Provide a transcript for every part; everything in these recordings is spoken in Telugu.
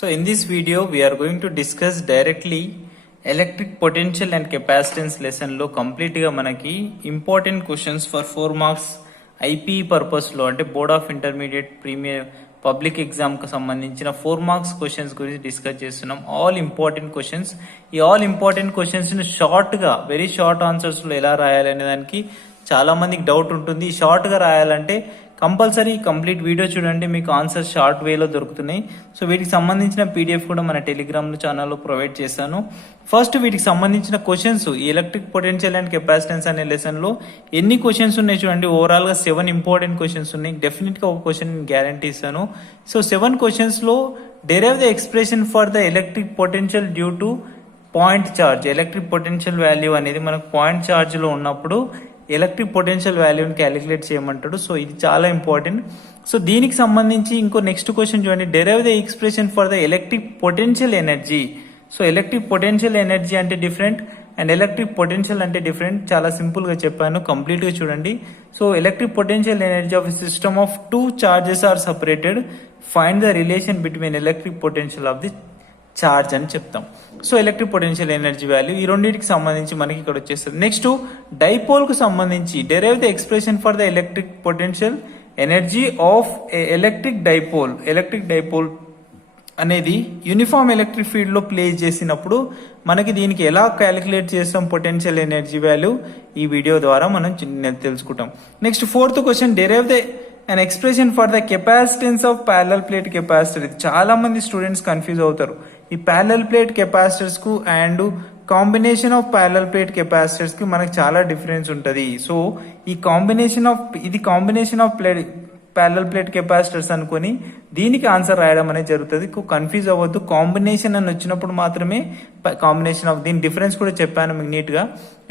So in this video we are going to discuss directly electric potential and capacitance lesson లో కంప్లీట్ గా మనకి important questions for 4 marks IP purpose లో అంటే board of intermediate premier public exam కు సంబంధించిన 4 మార్క్స్ క్వశ్చన్స్ గురించి డిస్కస్ చేస్తున్నాం. All important questions. ఈ ఆల్ ఇంపార్టెంట్ క్వశ్చన్స్ ని షార్ట్ గా వెరీ షార్ట్ ఆన్సర్స్ లో ఎలా రాయాలి అనే దానికి చాలా మందికి డౌట్ ఉంటుంది. షార్ట్ గా రాయాలంటే కంపల్సరీ కంప్లీట్ వీడియో చూడండి, మీకు ఆన్సర్ షార్ట్ వేలో దొరుకుతున్నాయి. సో వీటికి సంబంధించిన పీడిఎఫ్ కూడా మన టెలిగ్రామ్ ఛానల్లో ప్రొవైడ్ చేశాను. ఫస్ట్ వీటికి సంబంధించిన క్వశ్చన్స్ ఈ ఎలక్ట్రిక్ పొటెన్షియల్ అండ్ కెపాసిటెన్స్ అనే లెసన్ లో ఎన్ని క్వశ్చన్స్ ఉన్నాయి చూడండి. ఓవరాల్ గా 7 ఇంపార్టెంట్ క్వశ్చన్స్ ఉన్నాయి. డెఫినెట్ గా ఒక క్వశ్చన్ గ్యారంటీ ఇస్తాను. సో 7 క్వశ్చన్స్ లో derive the expression for the electric potential due to point charge. Electric potential value అనేది మనకు పాయింట్ చార్జ్ లో ఉన్నప్పుడు ఎలక్ట్రిక్ పొటెన్షియల్ వాల్యూని క్యాలిక్యులేట్ చేయమంటాడు. సో ఇది చాలా ఇంపార్టెంట్. సో దీనికి సంబంధించి ఇంకో నెక్స్ట్ క్వశ్చన్ చూడండి. Derive the expression for the electric potential energy. So electric potential energy అంటే డిఫరెంట్ అండ్ ఎలక్ట్రిక్ పొటెన్షియల్ అంటే డిఫరెంట్. చాలా సింపుల్ గా చెప్పాను, కంప్లీట్ గా చూడండి. So electric potential energy of system of 2 charges are separated, find the relation between electric potential of the charge అని చెప్తాం. So electric potential energy value ఈ రెండింటికి సంబంధించి మనకి ఇక్కడ వచ్చేస్తుంది. నెక్స్ట్ డైపోల్ కు సంబంధించి derive the expression for the electric potential energy of electric dipole. Electric dipole అనేది యూనిఫామ్ ఎలక్ట్రిక్ ఫీల్డ్ లో ప్లేస్ చేసినప్పుడు మనకి దీనికి ఎలా క్యాలిక్యులేట్ చేస్తాం పొటెన్షియల్ ఎనర్జీ వాల్యూ ఈ వీడియో ద్వారా మనం తెలుసుకుంటాం. Next 4th question. Derive the an expression for the capacitance of parallel plate capacitor. చాలా మంది స్టూడెంట్స్ కన్ఫ్యూజ్ అవుతారు. ఈ parallel plate capacitors కు and combination of parallel plate capacitors కి మనకు చాలా డిఫరెన్స్ ఉంటుంది. సో ఈ combination of parallel plate capacitors అనుకొని దీనికి ఆన్సర్ రాయడం అనేది జరుగుతుంది. కన్ఫ్యూజ్ అవ్వద్దు. కాంబినేషన్ అని వచ్చినప్పుడు మాత్రమే కాంబినేషన్ ఆఫ్ దీని డిఫరెన్స్ కూడా చెప్పాను మీకు నీట్ గా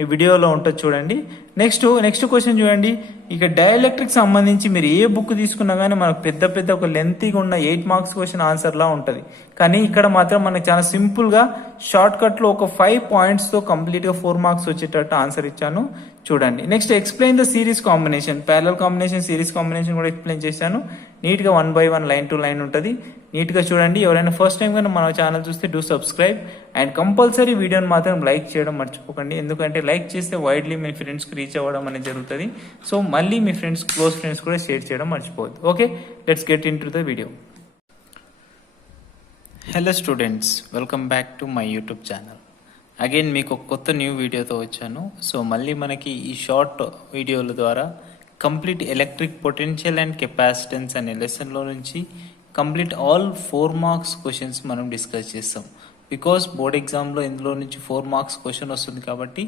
ఈ వీడియోలో ఉంటుంది చూడండి. నెక్స్ట్ క్వశ్చన్ చూడండి. ఇక డైఎలక్ట్రిక్ సంబంధించి మీరు ఏ బుక్ తీసుకున్నా కానీ మనకు పెద్ద ఒక లెంతీగా ఉన్న 8 మార్క్స్ క్వశ్చన్ ఆన్సర్ లా ఉంటుంది. కానీ ఇక్కడ మాత్రం మనకి చాలా సింపుల్ గా షార్ట్ కట్ లో ఒక 5 పాయింట్స్ తో కంప్లీట్ గా 4 మార్క్స్ వచ్చేటట్టు ఆన్సర్ ఇచ్చాను చూడండి. Next explain the series combination. Parallel combination, series combination కూడా ఎక్స్ప్లెయిన్ చేశాను. నీట్ గా 1 by 1 లైన్ టు లైన్ ఉంటుంది. నీట్ గా చూడండి. ఎవరైనా ఫస్ట్ టైం కానీ మన ఛానల్ చూస్తే డూ సబ్స్క్రైబ్ అండ్ కంపల్సరీ వీడియోని మాత్రం లైక్ చేయడం మర్చిపోకండి. ఎందుకంటే లైక్ చేస్తే వైడ్లీ మీ ఫ్రెండ్స్ కి రీచ్ అవ్వడం అనేది జరుగుతుంది. సో మళ్ళీ మీ ఫ్రెండ్స్, క్లోజ్ ఫ్రెండ్స్ కూడా షేర్ చేయడం మర్చిపోవద్దు. Okay, let's get in to the video. Hello students, welcome back to my YouTube channel. Again మీకు ఒక కొత్త న్యూ వీడియోతో వచ్చాను. సో మళ్ళీ మనకి ఈ షార్ట్ వీడియోల ద్వారా complete electric potential and capacitance అనే లెసన్లో నుంచి కంప్లీట్ ఆల్ 4 మార్క్స్ క్వశ్చన్స్ మనం డిస్కస్ చేస్తాం. బికాస్ బోర్డ్ ఎగ్జామ్లో ఇందులో నుంచి 4 మార్క్స్ క్వశ్చన్ వస్తుంది కాబట్టి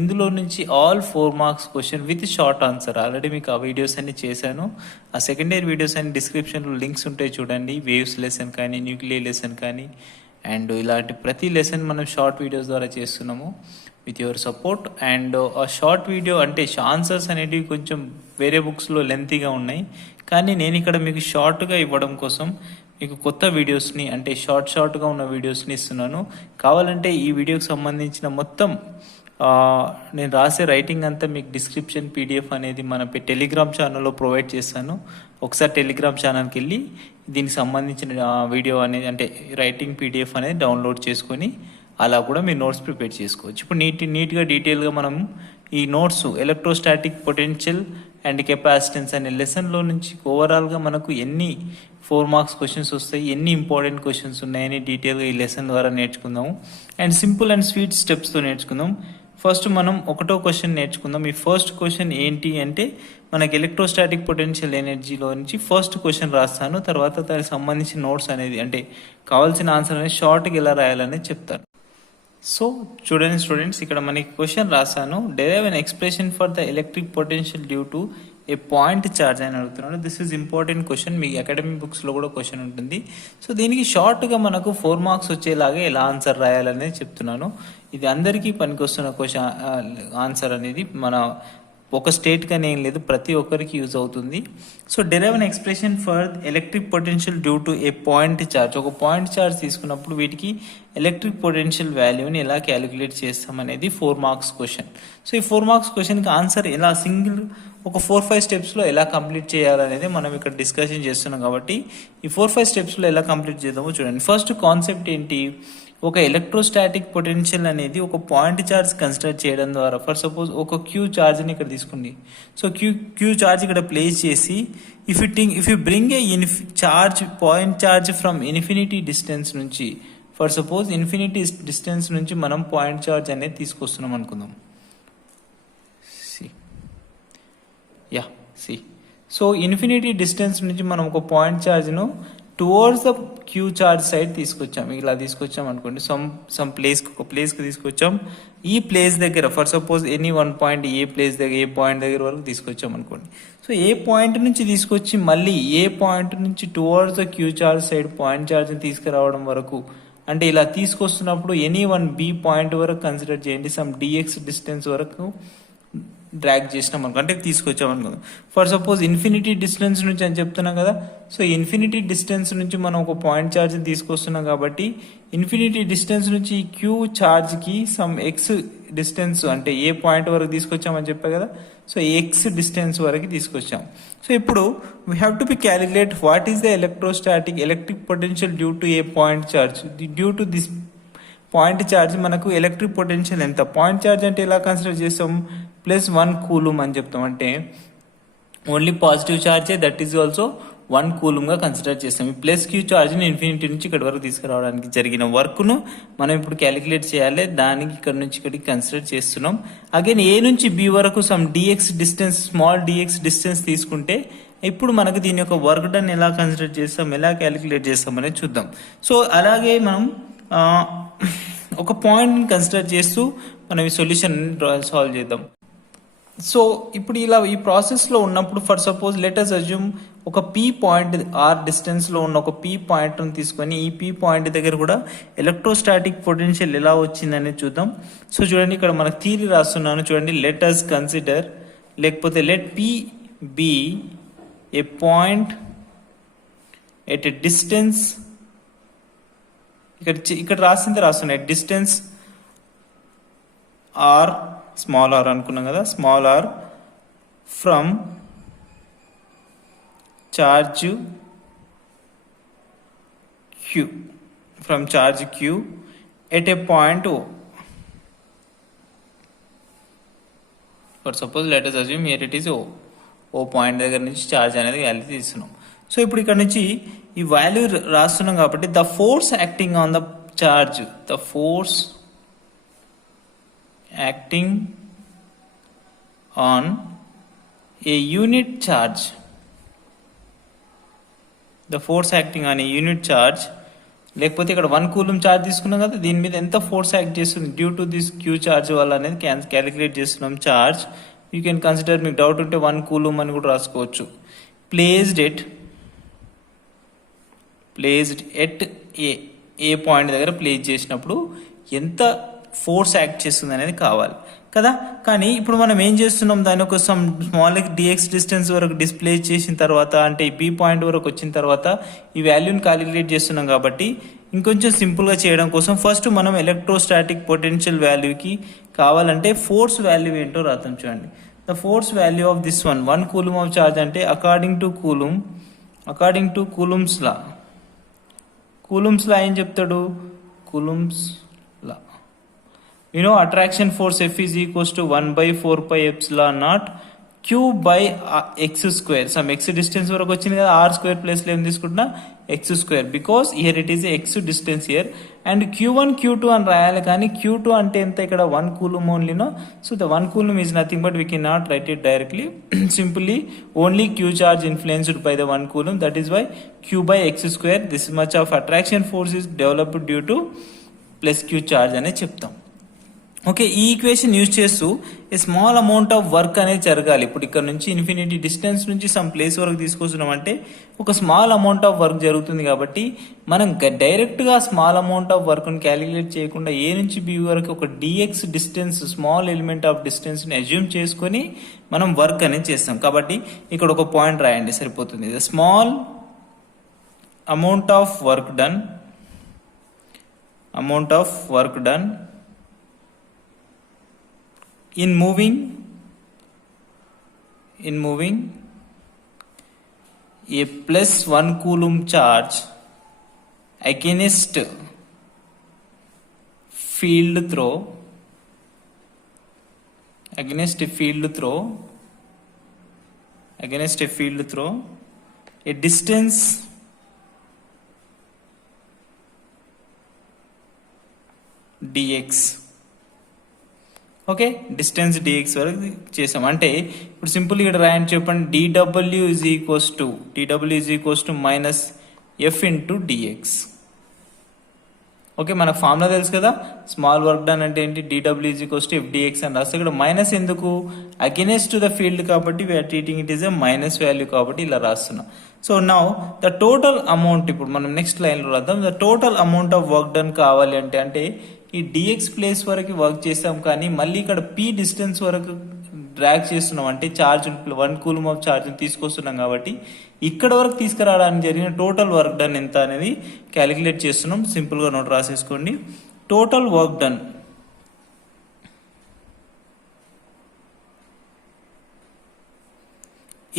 ఇందులో నుంచి all 4 marks question with short answer. Already మీకు ఆ వీడియోస్ అన్ని చేశాను. ఆ సెకండ్ ఇయర్ వీడియోస్ అన్ని డిస్క్రిప్షన్లో లింక్స్ ఉంటాయి చూడండి. వేవ్స్ లెసన్ కానీ, న్యూక్లియర్ లెసన్ కానీ అండ్ ఇలాంటి ప్రతి లెసన్ మనం షార్ట్ వీడియోస్ ద్వారా చేస్తున్నాము విత్ యువర్ సపోర్ట్. అండ్ ఆ షార్ట్ వీడియో అంటే ఆన్సర్స్ అనేటివి కొంచెం వేరే బుక్స్లో లెంతీగా ఉన్నాయి, కానీ నేను ఇక్కడ మీకు షార్ట్గా ఇవ్వడం కోసం మీకు కొత్త వీడియోస్ని అంటే షార్ట్గా ఉన్న వీడియోస్ని ఇస్తున్నాను. కావాలంటే ఈ వీడియోకి సంబంధించిన మొత్తం నేను రాసే రైటింగ్ అంతా మీకు డిస్క్రిప్షన్ పీడిఎఫ్ అనేది మన టెలిగ్రామ్ ఛానల్లో ప్రొవైడ్ చేస్తాను. ఒకసారి టెలిగ్రామ్ ఛానల్కి వెళ్ళి దీనికి సంబంధించిన వీడియో అనేది అంటే రైటింగ్ పీడిఎఫ్ అనేది డౌన్లోడ్ చేసుకొని అలా కూడా మీరు నోట్స్ ప్రిపేర్ చేసుకోవచ్చు. ఇప్పుడు నీట్గా డీటెయిల్గా మనం ఈ notes electrostatic potential and capacitance అనే లెసన్లో నుంచి ఓవరాల్గా మనకు ఎన్ని 4 మార్క్స్ క్వశ్చన్స్ వస్తాయి, ఎన్ని ఇంపార్టెంట్ క్వశ్చన్స్ ఉన్నాయని డీటెయిల్గా ఈ లెసన్ ద్వారా నేర్చుకుందాము. అండ్ సింపుల్ అండ్ స్వీట్ స్టెప్స్తో నేర్చుకుందాం. ఫస్ట్ మనం ఒకటో క్వశ్చన్ నేర్చుకుందాం. ఈ ఫస్ట్ క్వశ్చన్ ఏంటి అంటే మనకి ఎలక్ట్రోస్టాటిక్ పొటెన్షియల్ ఎనర్జీలో నుంచి ఫస్ట్ క్వశ్చన్ రాస్తాను. తర్వాత దానికి సంబంధించిన నోట్స్ అనేది అంటే కావాల్సిన ఆన్సర్ అనేది షార్ట్గా ఎలా రాయాలనేది చెప్తాను. సో చూడండి స్టూడెంట్స్, ఇక్కడ మనకి క్వశ్చన్ రాశాను. Derive an expression for the electric potential due to a point charge అని అడుగుతున్నాడు. This is important question. Me academic బుక్స్లో కూడా క్వశ్చన్ ఉంటుంది. సో దీనికి షార్ట్గా మనకు 4 మార్క్స్ వచ్చేలాగా ఎలా ఆన్సర్ రాయాలనేది చెప్తున్నాను. ఇది అందరికీ పనికొస్తున్న క్వశ్చన్ ఆన్సర్ అనేది మన ఒక స్టేట్గానే ఏం లేదు, ప్రతి ఒక్కరికి యూజ్ అవుతుంది. So derive an expression for electric potential due to a point charge. ఒక పాయింట్ చార్జ్ తీసుకున్నప్పుడు వీటికి ఎలక్ట్రిక్ పొటెన్షియల్ వాల్యూని ఎలా క్యాలిక్యులేట్ చేస్తాం అనేది 4 మార్క్స్ క్వశ్చన్. సో ఈ 4 మార్క్స్ క్వశ్చన్కి ఆన్సర్ ఎలా సింగిల్ ఒక 4-5 స్టెప్స్లో ఎలా కంప్లీట్ చేయాలనేది మనం ఇక్కడ డిస్కషన్ చేస్తున్నాం. కాబట్టి ఈ 4-5 స్టెప్స్లో ఎలా కంప్లీట్ చేద్దామో చూడండి. ఫస్ట్ కాన్సెప్ట్ ఏంటి, ఒక ఎలక్ట్రోస్టాటిక్ పొటెన్షియల్ అనేది ఒక పాయింట్ చార్జ్ కన్సిడర్ చేయడం ద్వారా, ఫర్ సపోజ్ ఒక క్యూ చార్జ్ని ఇక్కడ తీసుకోండి. సో క్యూ చార్జ్ ఇక్కడ ప్లేస్ చేసి if you bring A point charge from infinity distance నుంచి, ఫర్ సపోజ్ ఇన్ఫినిటీ డిస్టెన్స్ నుంచి మనం పాయింట్ చార్జ్ అనేది తీసుకొస్తున్నాం అనుకుందాం. సో ఇన్ఫినిటీ డిస్టెన్స్ నుంచి మనం ఒక పాయింట్ చార్జ్ను towards the Q charge side తీసుకొచ్చాం. ఇలా తీసుకొచ్చాం అనుకోండి, సమ్ ప్లేస్కి తీసుకొచ్చాం. ఈ ప్లేస్ దగ్గర for suppose any 1 point A point దగ్గర వరకు తీసుకొచ్చాం అనుకోండి. సో ఏ పాయింట్ నుంచి తీసుకొచ్చి మళ్ళీ ఏ పాయింట్ నుంచి towards the Q charge side point చార్జ్ని తీసుకురావడం వరకు, అంటే ఇలా తీసుకొస్తున్నప్పుడు ఎనీ 1 బి పాయింట్ వరకు కన్సిడర్ చేయండి. సమ్ డిఎక్స్ డిస్టెన్స్ వరకు డ్రాగ్ చేసినాం అనుకో, అంటే తీసుకొచ్చాం అనుకుందాం. ఫర్ సపోజ్ ఇన్ఫినిటీ డిస్టెన్స్ నుంచి అని చెప్తున్నాం కదా. సో ఇన్ఫినిటీ డిస్టెన్స్ నుంచి మనం ఒక పాయింట్ ఛార్జ్ని తీసుకొస్తున్నాం కాబట్టి ఇన్ఫినిటీ డిస్టెన్స్ నుంచి ఈ క్యూ ఛార్జ్కి సమ్ ఎక్స్ డిస్టెన్స్, అంటే ఏ పాయింట్ వరకు తీసుకొచ్చామని చెప్పా కదా. సో ఎక్స్ డిస్టెన్స్ వరకు తీసుకొచ్చాం. సో ఇప్పుడు we have to be calculate what is the electric potential due to a point charge. Due to this point charge మనకు ఎలక్ట్రిక్ పొటెన్షియల్ ఎంత. పాయింట్ ఛార్జ్ అంటే ఎలా కన్సిడర్ చేస్తాం, +1 కూలుమ్ అని చెప్తాం. అంటే ఓన్లీ పాజిటివ్ ఛార్జే, దట్ ఈజ్ ఆల్సో 1 కూలుమ్గా కన్సిడర్ చేస్తాం. ఈ ప్లస్ క్యూ ఛార్జ్ని ఇన్ఫినిటీ నుంచి ఇక్కడ వరకు తీసుకురావడానికి జరిగిన వర్క్ను మనం ఇప్పుడు క్యాలిక్యులేట్ చేయాలి. దానికి ఇక్కడ నుంచి ఇక్కడికి కన్సిడర్ చేస్తున్నాం. అగైన్ ఏ నుంచి బి వరకు some dx distance, small dx distance తీసుకుంటే ఇప్పుడు మనకు దీని యొక్క వర్క్ డన్ ఎలా కన్సిడర్ చేస్తాం, ఎలా క్యాలిక్యులేట్ చేస్తాం అనేది చూద్దాం. సో అలాగే మనం ఒక పాయింట్ని కన్సిడర్ చేస్తూ మనం ఈ సొల్యూషన్ సాల్వ్ చేద్దాం. సో ఇప్పుడు ఇలా ఈ ప్రాసెస్లో ఉన్నప్పుడు for suppose let us assume ఒక పీ పాయింట్ ఆర్ డిస్టెన్స్లో ఉన్న ఒక పీ పాయింట్ని తీసుకొని ఈ పీ పాయింట్ దగ్గర కూడా ఎలక్ట్రోస్టాటిక్ పొటెన్షియల్ ఎలా వచ్చిందనేది చూద్దాం. సో చూడండి, ఇక్కడ మనకు థియరీ రాస్తున్నాను చూడండి. లెట్ అస్ కన్సిడర్, లేకపోతే let P be a point at a distance, ఇక్కడ రాస్తున్నాయి డిస్టెన్స్ ఆర్, స్మాల్ ఆర్ అనుకున్నాం కదా, small r from charge q at a point O. For suppose let us assume here it is O point దగ్గర నుంచి చార్జ్ అనేది వాల్యూ తీస్తున్నాం. సో ఇప్పుడు ఇక్కడ నుంచి ఈ వాల్యూ రాస్తున్నాం కాబట్టి the force acting on the charge, the force acting on a unit charge, the force acting on a unit charge, లేకపోతే ఇక్కడ 1 కూలుమ్ చార్జ్ తీసుకున్నాం కదా, దీని మీద ఎంత ఫోర్స్ యాక్ట్ చేస్తుంది due to this queue charge వల్ల అనేది క్యాలిక్యులేట్ చేస్తున్నాం. చార్జ్ యూ కెన్ కన్సిడర్, మీకు డౌట్ ఉంటే 1 కూలుమ్ అని కూడా రాసుకోవచ్చు. ప్లేస్డ్ ఎట్ ఏ పాయింట్ దగ్గర ప్లేస్ చేసినప్పుడు ఎంత ఫోర్స్ యాక్ట్ చేస్తుంది అనేది కావాలి కదా. కానీ ఇప్పుడు మనం ఏం చేస్తున్నాం, దాని ఒక సమ్ స్మాల్ డిఎక్స్ డిస్టెన్స్ వరకు డిస్ప్లే చేసిన తర్వాత, అంటే బి పాయింట్ వరకు వచ్చిన తర్వాత ఈ వాల్యూని క్యాలిక్యులేట్ చేస్తున్నాం. కాబట్టి ఇంకొంచెం సింపుల్గా చేయడం కోసం ఫస్ట్ మనం ఎలక్ట్రోస్టాటిక్ పొటెన్షియల్ వాల్యూకి కావాలంటే ఫోర్స్ వాల్యూ ఏంటో రాద్దాం. చూడండి, the force value of this 1 coulomb of charge అంటే అకార్డింగ్ టు కూలుమ్స్ లా ఏం చెప్తాడు, Coulomb's law attraction force F is equals to 1/4πε0 Q by x square. Some x distance వరకు వచ్చింది కదా, r square ప్లేస్ లో ఏం తీసుకుంటున్నా x square, because here it is a x distance here, and Q1 Q2 అని రాయాలి. కానీ Q2 అంటే ఎంత, ఇక్కడ 1 coulomb only no. So the 1 coulomb is nothing but we cannot write it directly. Simply only Q charge influenced by the 1 coulomb, that is why Q by x square, this much of attraction force is developed due to plus Q charge అనే చెప్తాం. ఓకే, ఈ ఈక్వేషన్ యూజ్ చేస్తూ a small amount of work అనేది జరగాలి. ఇప్పుడు ఇక్కడ నుంచి ఇన్ఫినిటీ డిస్టెన్స్ నుంచి సమ్ ప్లేస్ వరకు తీసుకొస్తున్నాం అంటే ఒక స్మాల్ అమౌంట్ ఆఫ్ వర్క్ జరుగుతుంది. కాబట్టి మనం డైరెక్ట్గా స్మాల్ అమౌంట్ ఆఫ్ వర్క్ని క్యాలిక్యులేట్ చేయకుండా ఏ నుంచి బి వరకు ఒక dx distance, small element of డిస్టెన్స్ని అజ్యూమ్ చేసుకొని మనం వర్క్ అనేది చేస్తాం. కాబట్టి ఇక్కడ ఒక పాయింట్ రాయండి సరిపోతుంది. The small amount of work done amount of work done. In moving a plus 1 coulomb charge against field throw against a field throw a distance dx. Okay, distance dx వరకు చేసాం. అంటే ఇప్పుడు సింపుల్ ఇక్కడ రాయండి, చెప్పండి. dw is equals to minus F into dx. Okay, మనకు ఫార్ములా తెలుసు కదా, స్మాల్ వర్క్ డన్ అంటే ఏంటి, dw is equals to fdx అని రాస్తే ఇక్కడ మైనస్ ఎందుకు, అగెనెస్ట్ టు ద ఫీల్డ్ కాబట్టి we are treating it is a minus value కాబట్టి ఇలా రాస్తున్నాం. So now the total amount, ఇప్పుడు మనం నెక్స్ట్ లైన్లో రాద్దాం. The total amount of work done కావాలి అంటే ఈ డిఎక్స్ ప్లేస్ వరకు వర్క్ చేస్తాం, కానీ మళ్ళీ ఇక్కడ పీ డిస్టెన్స్ వరకు డ్రాగ్ చేస్తున్నాం, అంటే ఛార్జ్ 1 కూలం ఆఫ్ ఛార్జ్ తీసుకొస్తున్నాం కాబట్టి ఇక్కడ వరకు తీసుకురావడానికి జరిగిన టోటల్ వర్క్ డన్ ఎంత అనేది క్యాలిక్యులేట్ చేస్తున్నాం. సింపుల్గా నోట్ రాసేసుకోండి. Total work done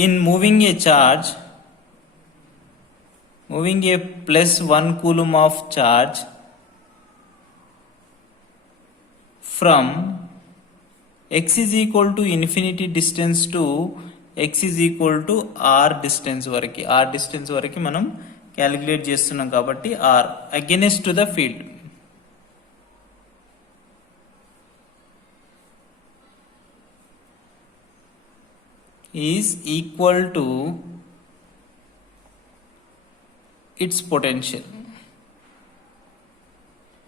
in moving A plus 1 coulomb of charge from x is equal to infinity distance to x is equal to r distance వరకు మనం క్యాలిక్యులేట్ చేస్తున్నాం కాబట్టి r against to the field is equal to its potential.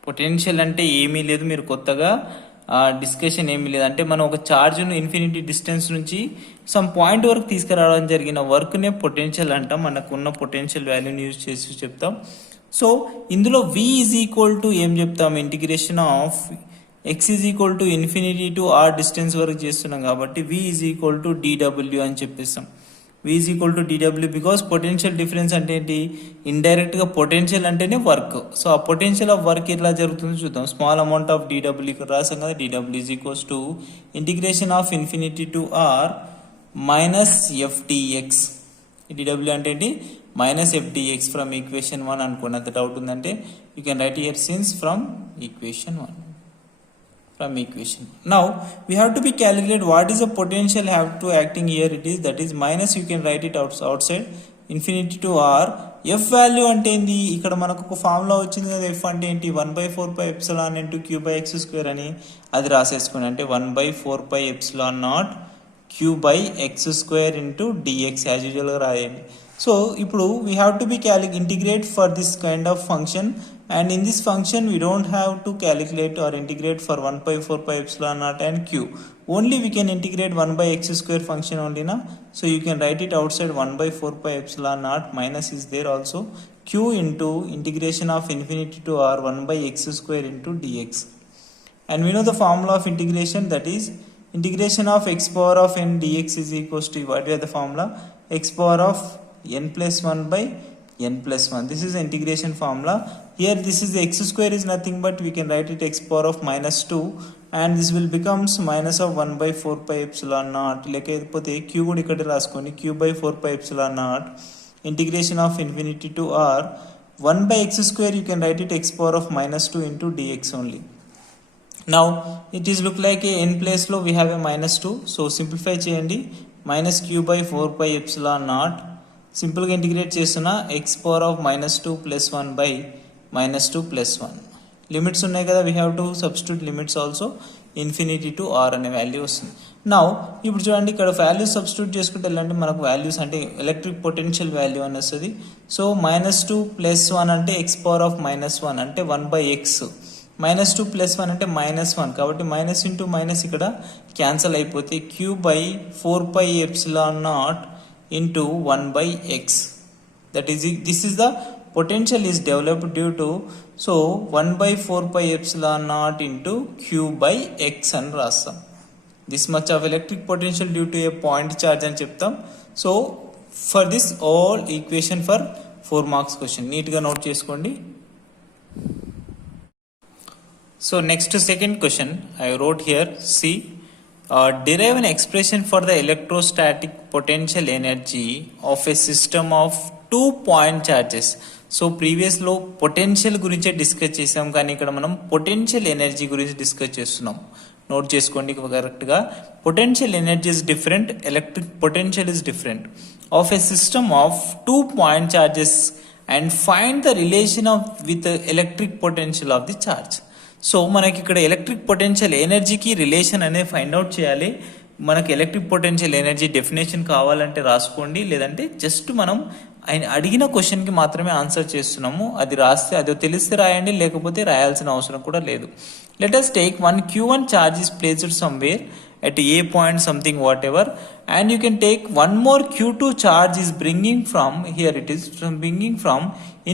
Potential అంటే ఏమీ లేదు, మీరు కొత్తగా డిస్కషన్ ఏమీ లేదు. అంటే మనం ఒక ఛార్జ్ను ఇన్ఫినిటీ డిస్టెన్స్ నుంచి సమ్ పాయింట్ వరకు తీసుకురావడం జరిగిన వర్క్నే పొటెన్షియల్ అంటాం. మనకు ఉన్న పొటెన్షియల్ వాల్యూని యూజ్ చేసి చెప్తాం. సో ఇందులో v ఈజ్ ఈక్వల్ టు ఏం చెప్తాం, integration of x is equal to infinity to r distance వరకు చేస్తున్నాం కాబట్టి v is equal to dw అని చెప్పేస్తాం. v is equal to dw because potential difference అంటే ఏంటి, ఇండైరెక్ట్ గా పొటెన్షియల్ అంటేనే వర్క్. సో ఆ పొటెన్షియల్ ఆఫ్ వర్క్ ఎట్లా జరుగుతుందో చూద్దాం. స్మాల్ అమౌంట్ ఆఫ్ dw ఇక్కడ రాసాం కదా, dw is equals to integration of infinity to r minus F dx. dw అంటే ఏంటి, minus F dx from equation 1 అనుకోండి. అంత డౌట్ ఉందంటే you can write here since from equation 1. From equation. Now we have to be calculate what is the potential have to acting here. It is that is minus, you can write it outside infinity to r. F value అంటే ఏంది, ఇక్కడ మనకు ఒక ఫార్ములా వచ్చింది కదా, F అంటే ఏంటి, 1/4π epsilon into q by x square అని అది రాసేసుకోండి. అంటే 1/4π epsilon naught q by x square into dx as usual గా రాయండి. సో ఇప్పుడు we have to be integrate for this kind of function, and in this function we don't have to calculate or integrate for 1/4π epsilon naught and q. Only we can integrate 1/x square function only na. So you can write it outside 1/4π epsilon naught minus is there also q into integration of infinity to r 1/x square into dx. And we know the formula of integration, that is integration of x power of n dx is equals to, what is the formula, x power of n plus 1 by n plus 1. This is the integration formula. Here this is the x square is nothing but we can write it x power of minus 2, and this will becomes minus of 1/4π epsilon naught. లేకపోతే q కూడా ఇక్కడ రాసుకోండి, q/4π epsilon naught integration of infinity to r 1/x square, you can write it x power of minus 2 into dx only. Now it is look like a n place లో we have a minus 2, so simplify చేయండి. minus q/4π epsilon naught సింపుల్గా ఇంటిగ్రేట్ చేస్తున్నా x power of -2 + 1 by -2 + 1. Limits ఉన్నాయి కదా, we have to substitute limits also. Infinity to r అనే వాల్యూ వస్తుంది. నౌ ఇప్పుడు చూడండి, ఇక్కడ వాల్యూస్ సబ్స్టిట్యూట్ చేసుకుంటే వెళ్ళండి, మనకు వాల్యూస్ అంటే ఎలక్ట్రిక్ పొటెన్షియల్ వాల్యూ అని వస్తుంది. సో -2 + 1 అంటే x పవర్ ఆఫ్ -1 అంటే 1/x, -2 + 1 అంటే -1 కాబట్టి మైనస్ ఇంటూ మైనస్ ఇక్కడ క్యాన్సల్ అయిపోతే q/4π epsilon naught into 1/x. That is, this is the potential is developed due to, so 1/4π epsilon naught into q/x అని రాస్తాం. This much of electric potential due to a point charge అని చెప్తాం. So for this all equation for 4 marks question, నీట్గా నోట్ చేసుకోండి. So next to second question I wrote here, see, derive an expression for the electrostatic potential energy of a system of 2 point charges. So ప్రీవియస్లో పొటెన్షియల్ గురించే డిస్కస్ చేసాం, కానీ ఇక్కడ మనం పొటెన్షియల్ ఎనర్జీ గురించి డిస్కస్ చేస్తున్నాం. నోట్ చేసుకోండి కరెక్ట్గా. Potential energy is different, electric potential is different. Of a system of 2 point charges and find the relation of with electric potential of the charge. So మనకి ఇక్కడ ఎలక్ట్రిక్ పొటెన్షియల్ ఎనర్జీకి రిలేషన్ అనేది ఫైండ్ అవుట్ చేయాలి. మనకి ఎలక్ట్రిక్ పొటెన్షియల్ ఎనర్జీ డెఫినేషన్ కావాలంటే రాసుకోండి, లేదంటే జస్ట్ మనం ఆయన అడిగిన క్వశ్చన్కి మాత్రమే ఆన్సర్ చేస్తున్నాము. అది రాస్తే అదో తెలిస్తే రాయండి, లేకపోతే రాయాల్సిన అవసరం కూడా లేదు. Let us take one q1 charge is placed somewhere at a point something whatever, and you can take one more q2 charge is bringing from here, it is bringing from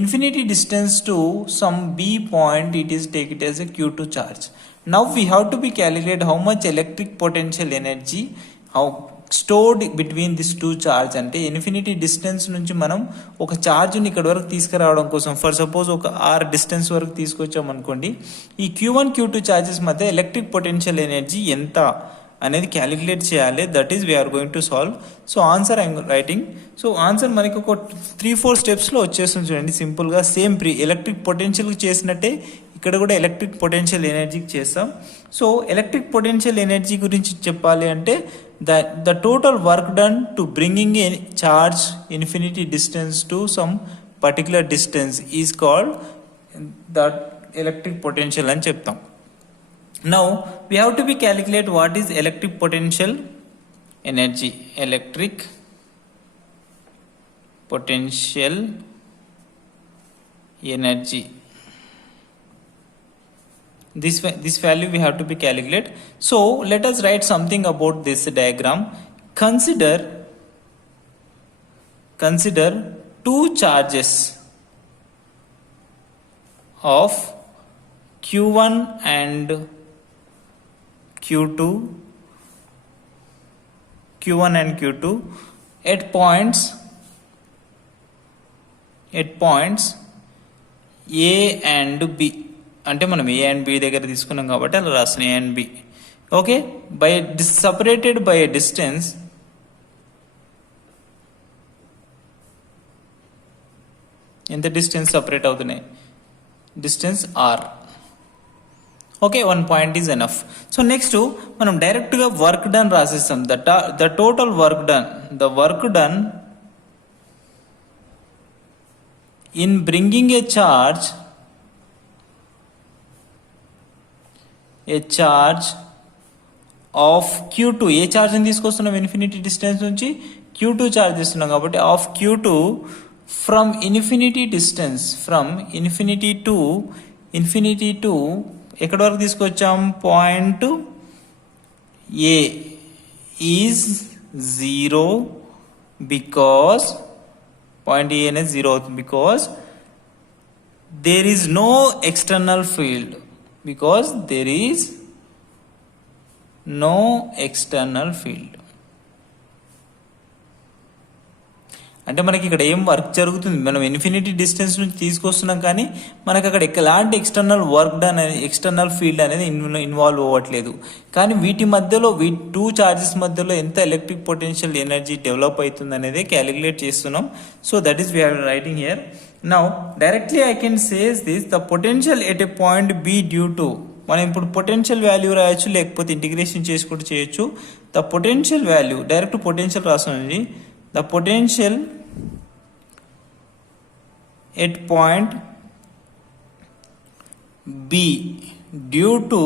infinity distance to some b point, it is take it as a q2 charge. Now we have to be calculate how much electric potential energy how stored between these two charge. అంటే ఇన్ఫినిటీ డిస్టెన్స్ నుంచి మనం ఒక ఛార్జ్ని ఇక్కడ వరకు తీసుకురావడం కోసం, ఫర్ సపోజ్ ఒక ఆర్ డిస్టెన్స్ వరకు తీసుకొచ్చాం అనుకోండి, ఈ Q1 Q2 ఛార్జెస్ మధ్య ఎలక్ట్రిక్ పొటెన్షియల్ ఎనర్జీ ఎంత అనేది క్యాలిక్యులేట్ చేయాలి. That is we're going to solve. So answer I'm writing. So answer మనకి ఒక 3-4 స్టెప్స్లో వచ్చేస్తుంది చూడండి, సింపుల్గా సేమ్ ఎలక్ట్రిక్ పొటెన్షియల్కి చేసినట్టే ఇక్కడ కూడా ఎలక్ట్రిక్ పొటెన్షియల్ ఎనర్జీకి చేస్తాం. సో ఎలక్ట్రిక్ పొటెన్షియల్ ఎనర్జీ గురించి చెప్పాలి అంటే the total work done to bringing a charge infinity distance to some particular distance is called the electric potential అని చెప్తాం. Now we have to be calculate what is electric potential energy. Electric potential energy, this value we have to be calculate. So let us write something about this diagram. Consider two charges of q1 and q2 at points a and b. అంటే మనం ఏ అండ్ బి దగ్గర తీసుకున్నాం కాబట్టి అలా రాస్తున్నాం, A and B. Okay, by separated by a distance ఎంత డిస్టెన్స్ సపరేట్ అవుతున్నాయి, distance R. Okay, 1 point is enough. So next మనం డైరెక్ట్గా వర్క్ డన్ రాసేస్తాం. The total work done in bringing a charge of Q2. A ఛార్జ్ని తీసుకొస్తున్నాం ఇన్ఫినిటీ డిస్టెన్స్ నుంచి, Q2 ఛార్జ్ ఇస్తున్నాం కాబట్టి of Q2 from infinity distance, from infinity to ఎక్కడి వరకు తీసుకొచ్చాం, point A is 0 because point A అనేది 0 అవుతుంది, because there is no external field, because there is no external field. అంటే మనకి ఇక్కడ ఏం వర్క్ జరుగుతుంది, మనం ఇన్ఫినిటీ డిస్టెన్స్ నుంచి తీసుకొస్తున్నాం కానీ మనకు అక్కడ ఎలాంటి ఎక్స్టర్నల్ వర్క్ డన్ అనేది, ఎక్స్టర్నల్ ఫీల్డ్ అనేది ఇన్వాల్వ్ అవ్వట్లేదు. కానీ వీటి మధ్యలో, టూ చార్జెస్ మధ్యలో ఎంత ఎలక్ట్రిక్ పొటెన్షియల్ ఎనర్జీ డెవలప్ అవుతుంది అనేది క్యాలిక్యులేట్ చేస్తున్నాం. So that is we're writing here. Now directly I can say this, the potential at a point B due to, మనం ఇప్పుడు పొటెన్షియల్ వాల్యూ రాయొచ్చు, లేకపోతే ఇంటిగ్రేషన్ చేసి కూడా చేయొచ్చు. The potential value, direct potential రాస్తుంది, the potential at point B due to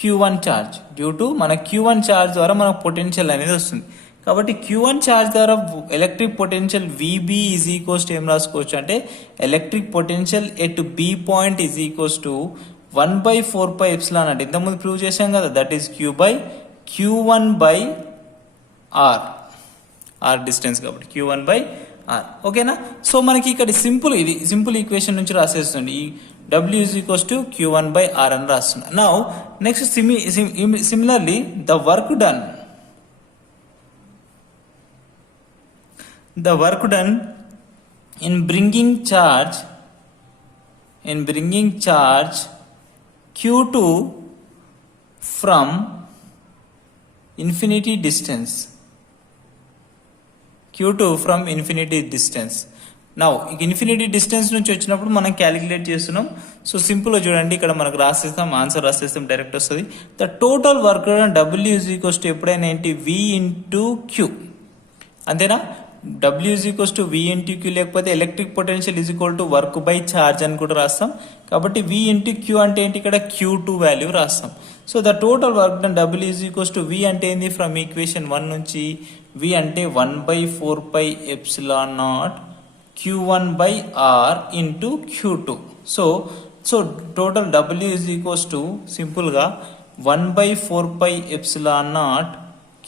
Q1 charge, మన Q1 ఛార్జ్ ద్వారా మనకు పొటెన్షియల్ అనేది వస్తుంది. కాబట్టి Q1 ఛార్జ్ ద్వారా electric potential VB is equals to ఏం రాసుకోవచ్చు అంటే electric potential at B point is equals to 1/4πε అంటే ఇంతకుముందు ప్రూవ్ చేశాం కదా, that is Q1/R, are distance కాబట్టి Q1/R. ఓకేనా? సో మనకి ఇక్కడ సింపుల్ ఈక్వేషన్ నుంచి రాసేస్తుంది, ఈ W is equals to Q1/R అని రాస్తున్నా. Now next similarly the work done in bringing charge in bringing charge Q2 from infinity distance. Q2 from infinity distance. Now infinity distance నుంచి వచ్చినప్పుడు మనం క్యాలిక్యులేట్ చేస్తున్నాం. సో సింపుల్గా చూడండి, ఇక్కడ మనకు రాసేస్తాం, ఆన్సర్ రాసేస్తాం, డైరెక్ట్ వస్తుంది. The total work done W is equals to ఎప్పుడైనా ఏంటి వి ఇంటూ క్యూ, అంతేనా? W is equals to V into Q, లేకపోతే electric potential is equal to work by charge అని కూడా రాస్తాం. కాబట్టి వి ఇంటూ క్యూ అంటే ఏంటి, ఇక్కడ Q2 వాల్యూ రాస్తాం. So the total work done W is equals to V అంటే ఏంది, ఫ్రమ్ ఈక్వేషన్ 1 నుంచి వి అంటే 1/4πε0 Q1 by R into Q2. So total W is equals to simple గా 1/4πε0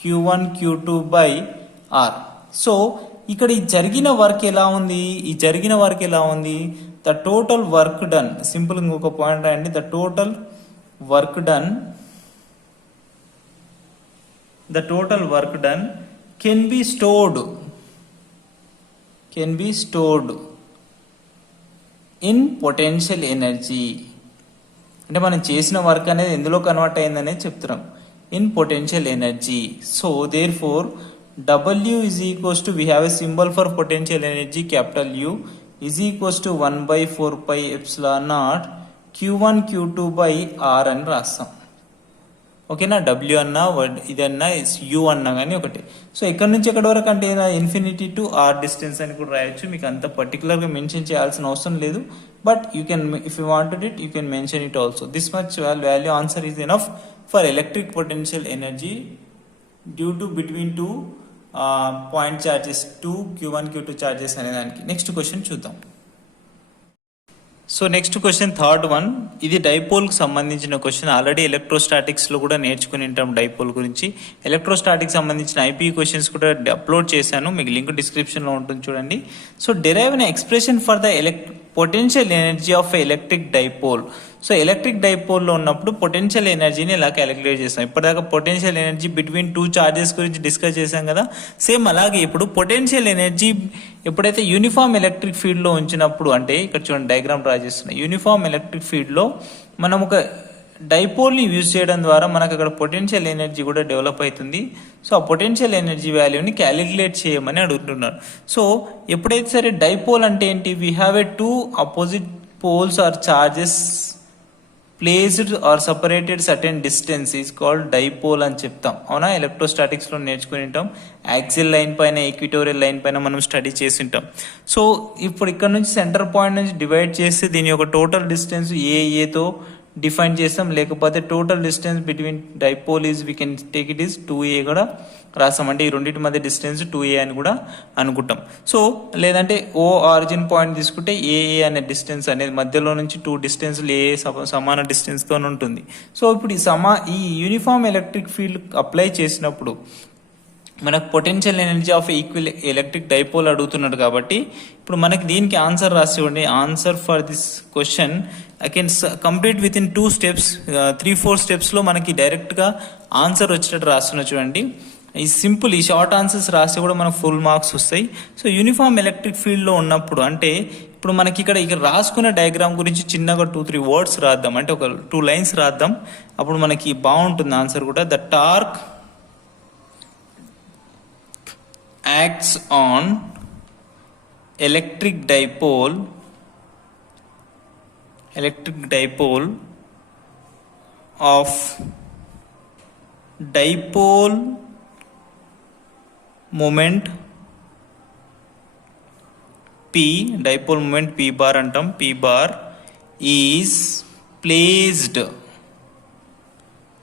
Q1 Q2 by R. So ఇక్కడ ఈ జరిగిన వర్క్ ఎలా ఉంది, the total work done, simple ఇంకొక పాయింట్ రాయండి, the total work done can be stored in potential energy. అంటే మనం చేసిన వర్క్ అనేది ఎందులో కన్వర్ట్ అయిందనేది చెప్తున్నాం, in potential energy. So therefore W is equals to, we have a symbol for potential energy, capital U is equals to 1/4πε0 Q1 Q2 by R అని రాస్తాం. ఓకేనా, డబ్ల్యూ అన్నా ఇదన్నా యూ అన్నా కానీ ఒకటి. సో ఎక్కడి నుంచి ఎక్కడి వరకు అంటే ఇన్ఫినిటీ టు ఆర్ డిస్టెన్స్ అని కూడా రాయొచ్చు. మీకు అంత పర్టికులర్గా మెన్షన్ చేయాల్సిన అవసరం లేదు, but you can, if you wanted it you can mention it also. This much value answer is enough for electric potential energy due to between two point charges, 2 Q1 Q2 charges అనే దానికి. నెక్స్ట్ క్వశ్చన్ చూద్దాం. So next question third one, ఇది డైపోల్కి సంబంధించిన క్వశ్చన్. ఆల్రెడీ ఎలక్ట్రోస్టాటిక్స్లో కూడా నేర్చుకుని ఉంటాం డైపోల్ గురించి. ఎలక్ట్రోస్టాటిక్స్ సంబంధించిన ఐపీ క్వశ్చన్స్ కూడా అప్లోడ్ చేశాను, మీకు లింక్ డిస్క్రిప్షన్లో ఉంటుంది చూడండి. So derive an expression for the potential energy of electric dipole. So electric డైపోల్లో ఉన్నప్పుడు పొటెన్షియల్ ఎనర్జీని ఎలా క్యాలిక్యులేట్ చేస్తాం. ఇప్పటిదాకా potential energy between two charges గురించి డిస్కస్ చేశాం కదా. సేమ్ అలాగే ఇప్పుడు పొటెన్షియల్ ఎనర్జీ ఎప్పుడైతే యూనిఫామ్ ఎలక్ట్రిక్ ఫీల్డ్లో ఉంచినప్పుడు, అంటే ఇక్కడ చూడండి డయాగ్రామ్ డ్రా చేస్తున్నాం, యూనిఫామ్ ఎలక్ట్రిక్ ఫీల్డ్లో మనం ఒక డైపోల్ని యూజ్ చేయడం ద్వారా మనకు అక్కడ పొటెన్షియల్ ఎనర్జీ కూడా డెవలప్ అవుతుంది. సో ఆ పొటెన్షియల్ ఎనర్జీ వాల్యూని క్యాలిక్యులేట్ చేయమని అడుగుతున్నారు. సో ఎప్పుడైతే సరే డైపోల్ అంటే ఏంటి, we have a two opposite poles or charges placed or separated certain distance is called dipole అని చెప్తాం. అవునా, ఎలక్ట్రోస్టాటిక్స్లో నేర్చుకుని ఉంటాం. యాక్సిల్ లైన్ పైన, ఈక్విటోరియల్ లైన్ పైన మనం స్టడీ చేసి ఉంటాం. సో ఇప్పుడు ఇక్కడ నుంచి సెంటర్ పాయింట్ నుంచి డివైడ్ చేస్తే దీని యొక్క టోటల్ డిస్టెన్స్ ఏతో డిఫైన్ చేస్తాం, లేకపోతే total distance between dipole is we can take it is 2a కూడా రాస్తాం. అంటే ఈ రెండింటి మధ్య డిస్టెన్స్ 2a అని కూడా అనుకుంటాం. సో లేదంటే ఓ ఆరిజిన్ పాయింట్ తీసుకుంటే ఏఏ అనే డిస్టెన్స్ అనేది మధ్యలో నుంచి 2 డిస్టెన్స్లు ఏ సమాన డిస్టెన్స్తో ఉంటుంది. సో ఇప్పుడు ఈ యూనిఫామ్ ఎలక్ట్రిక్ ఫీల్డ్ అప్లై చేసినప్పుడు మనకు potential energy of equal electric dipole అడుగుతున్నాడు. కాబట్టి ఇప్పుడు మనకి దీనికి ఆన్సర్ రాసి ఇవ్వండి. Answer for this question I can complete with in 2 steps, 3-4 స్టెప్స్లో మనకి డైరెక్ట్గా ఆన్సర్ వచ్చేటట్టు రాస్తున్నా చూడండి. ఈ సింపుల్, ఈ షార్ట్ ఆన్సర్స్ రాస్తే కూడా మనకు ఫుల్ మార్క్స్ వస్తాయి. సో యూనిఫామ్ ఎలక్ట్రిక్ ఫీల్డ్లో ఉన్నప్పుడు అంటే ఇప్పుడు మనకి ఇక్కడ రాసుకున్న డయాగ్రామ్ గురించి చిన్నగా 2-3 వర్డ్స్ రాద్దాం, అంటే ఒక 2 లైన్స్ రాద్దాం, అప్పుడు మనకి బాగుంటుంది ఆన్సర్ కూడా. The torque acts on electric dipole of dipole moment P, dipole moment P bar antam, P bar is placed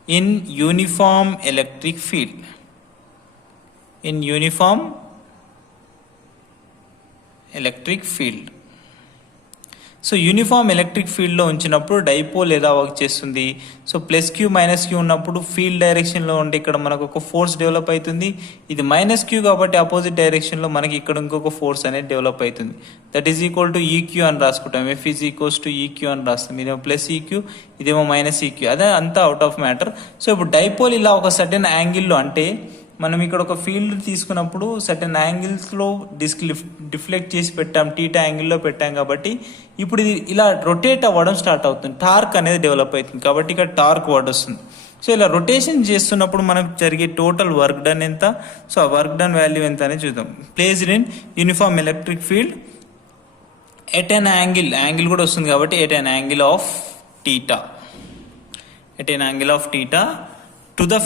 in uniform electric field. In uniform electric field. So uniform electric ఫీల్డ్లో ఉంచినప్పుడు డైపోల్ ఎలా వర్క్ చేస్తుంది. సో +q -q ఉన్నప్పుడు ఫీల్డ్ డైరెక్షన్లో ఉంటే ఇక్కడ మనకు ఒక ఫోర్స్ డెవలప్ అవుతుంది. ఇది -q కాబట్టి అపోజిట్ డైరెక్షన్లో మనకి ఇక్కడ ఇంకొక ఫోర్స్ అనేది డెవలప్ అవుతుంది. That is equal to EQ అని రాసుకుంటాం. F is equals to EQ అని రాస్తాం. ఇదేమో +EQ, ఇదేమో -EQ, అదే అంతా అవుట్ ఆఫ్ మ్యాటర్. సో ఇప్పుడు డైపోల్ ఇలా ఒక సర్టెన్ యాంగిల్లో, అంటే మనం ఇక్కడ ఒక ఫీల్డ్ తీసుకున్నప్పుడు సర్టెన్ యాంగిల్స్లో డిఫ్లెక్ట్ చేసి పెట్టాం, టీటా యాంగిల్లో పెట్టాం కాబట్టి ఇప్పుడు ఇది ఇలా రొటేట్ అవ్వడం స్టార్ట్ అవుతుంది, టార్క్ అనేది డెవలప్ అవుతుంది కాబట్టి ఇక్కడ టార్క్ వర్డ్ వస్తుంది. సో ఇలా రొటేషన్ చేస్తున్నప్పుడు మనకు జరిగే టోటల్ వర్క్ డన్ ఎంత, సో ఆ వర్క్ డన్ వాల్యూ ఎంత అనేది చూద్దాం. Placed in uniform electric field at an angle కూడా వస్తుంది కాబట్టి at an angle of theta, at an angle of theta to the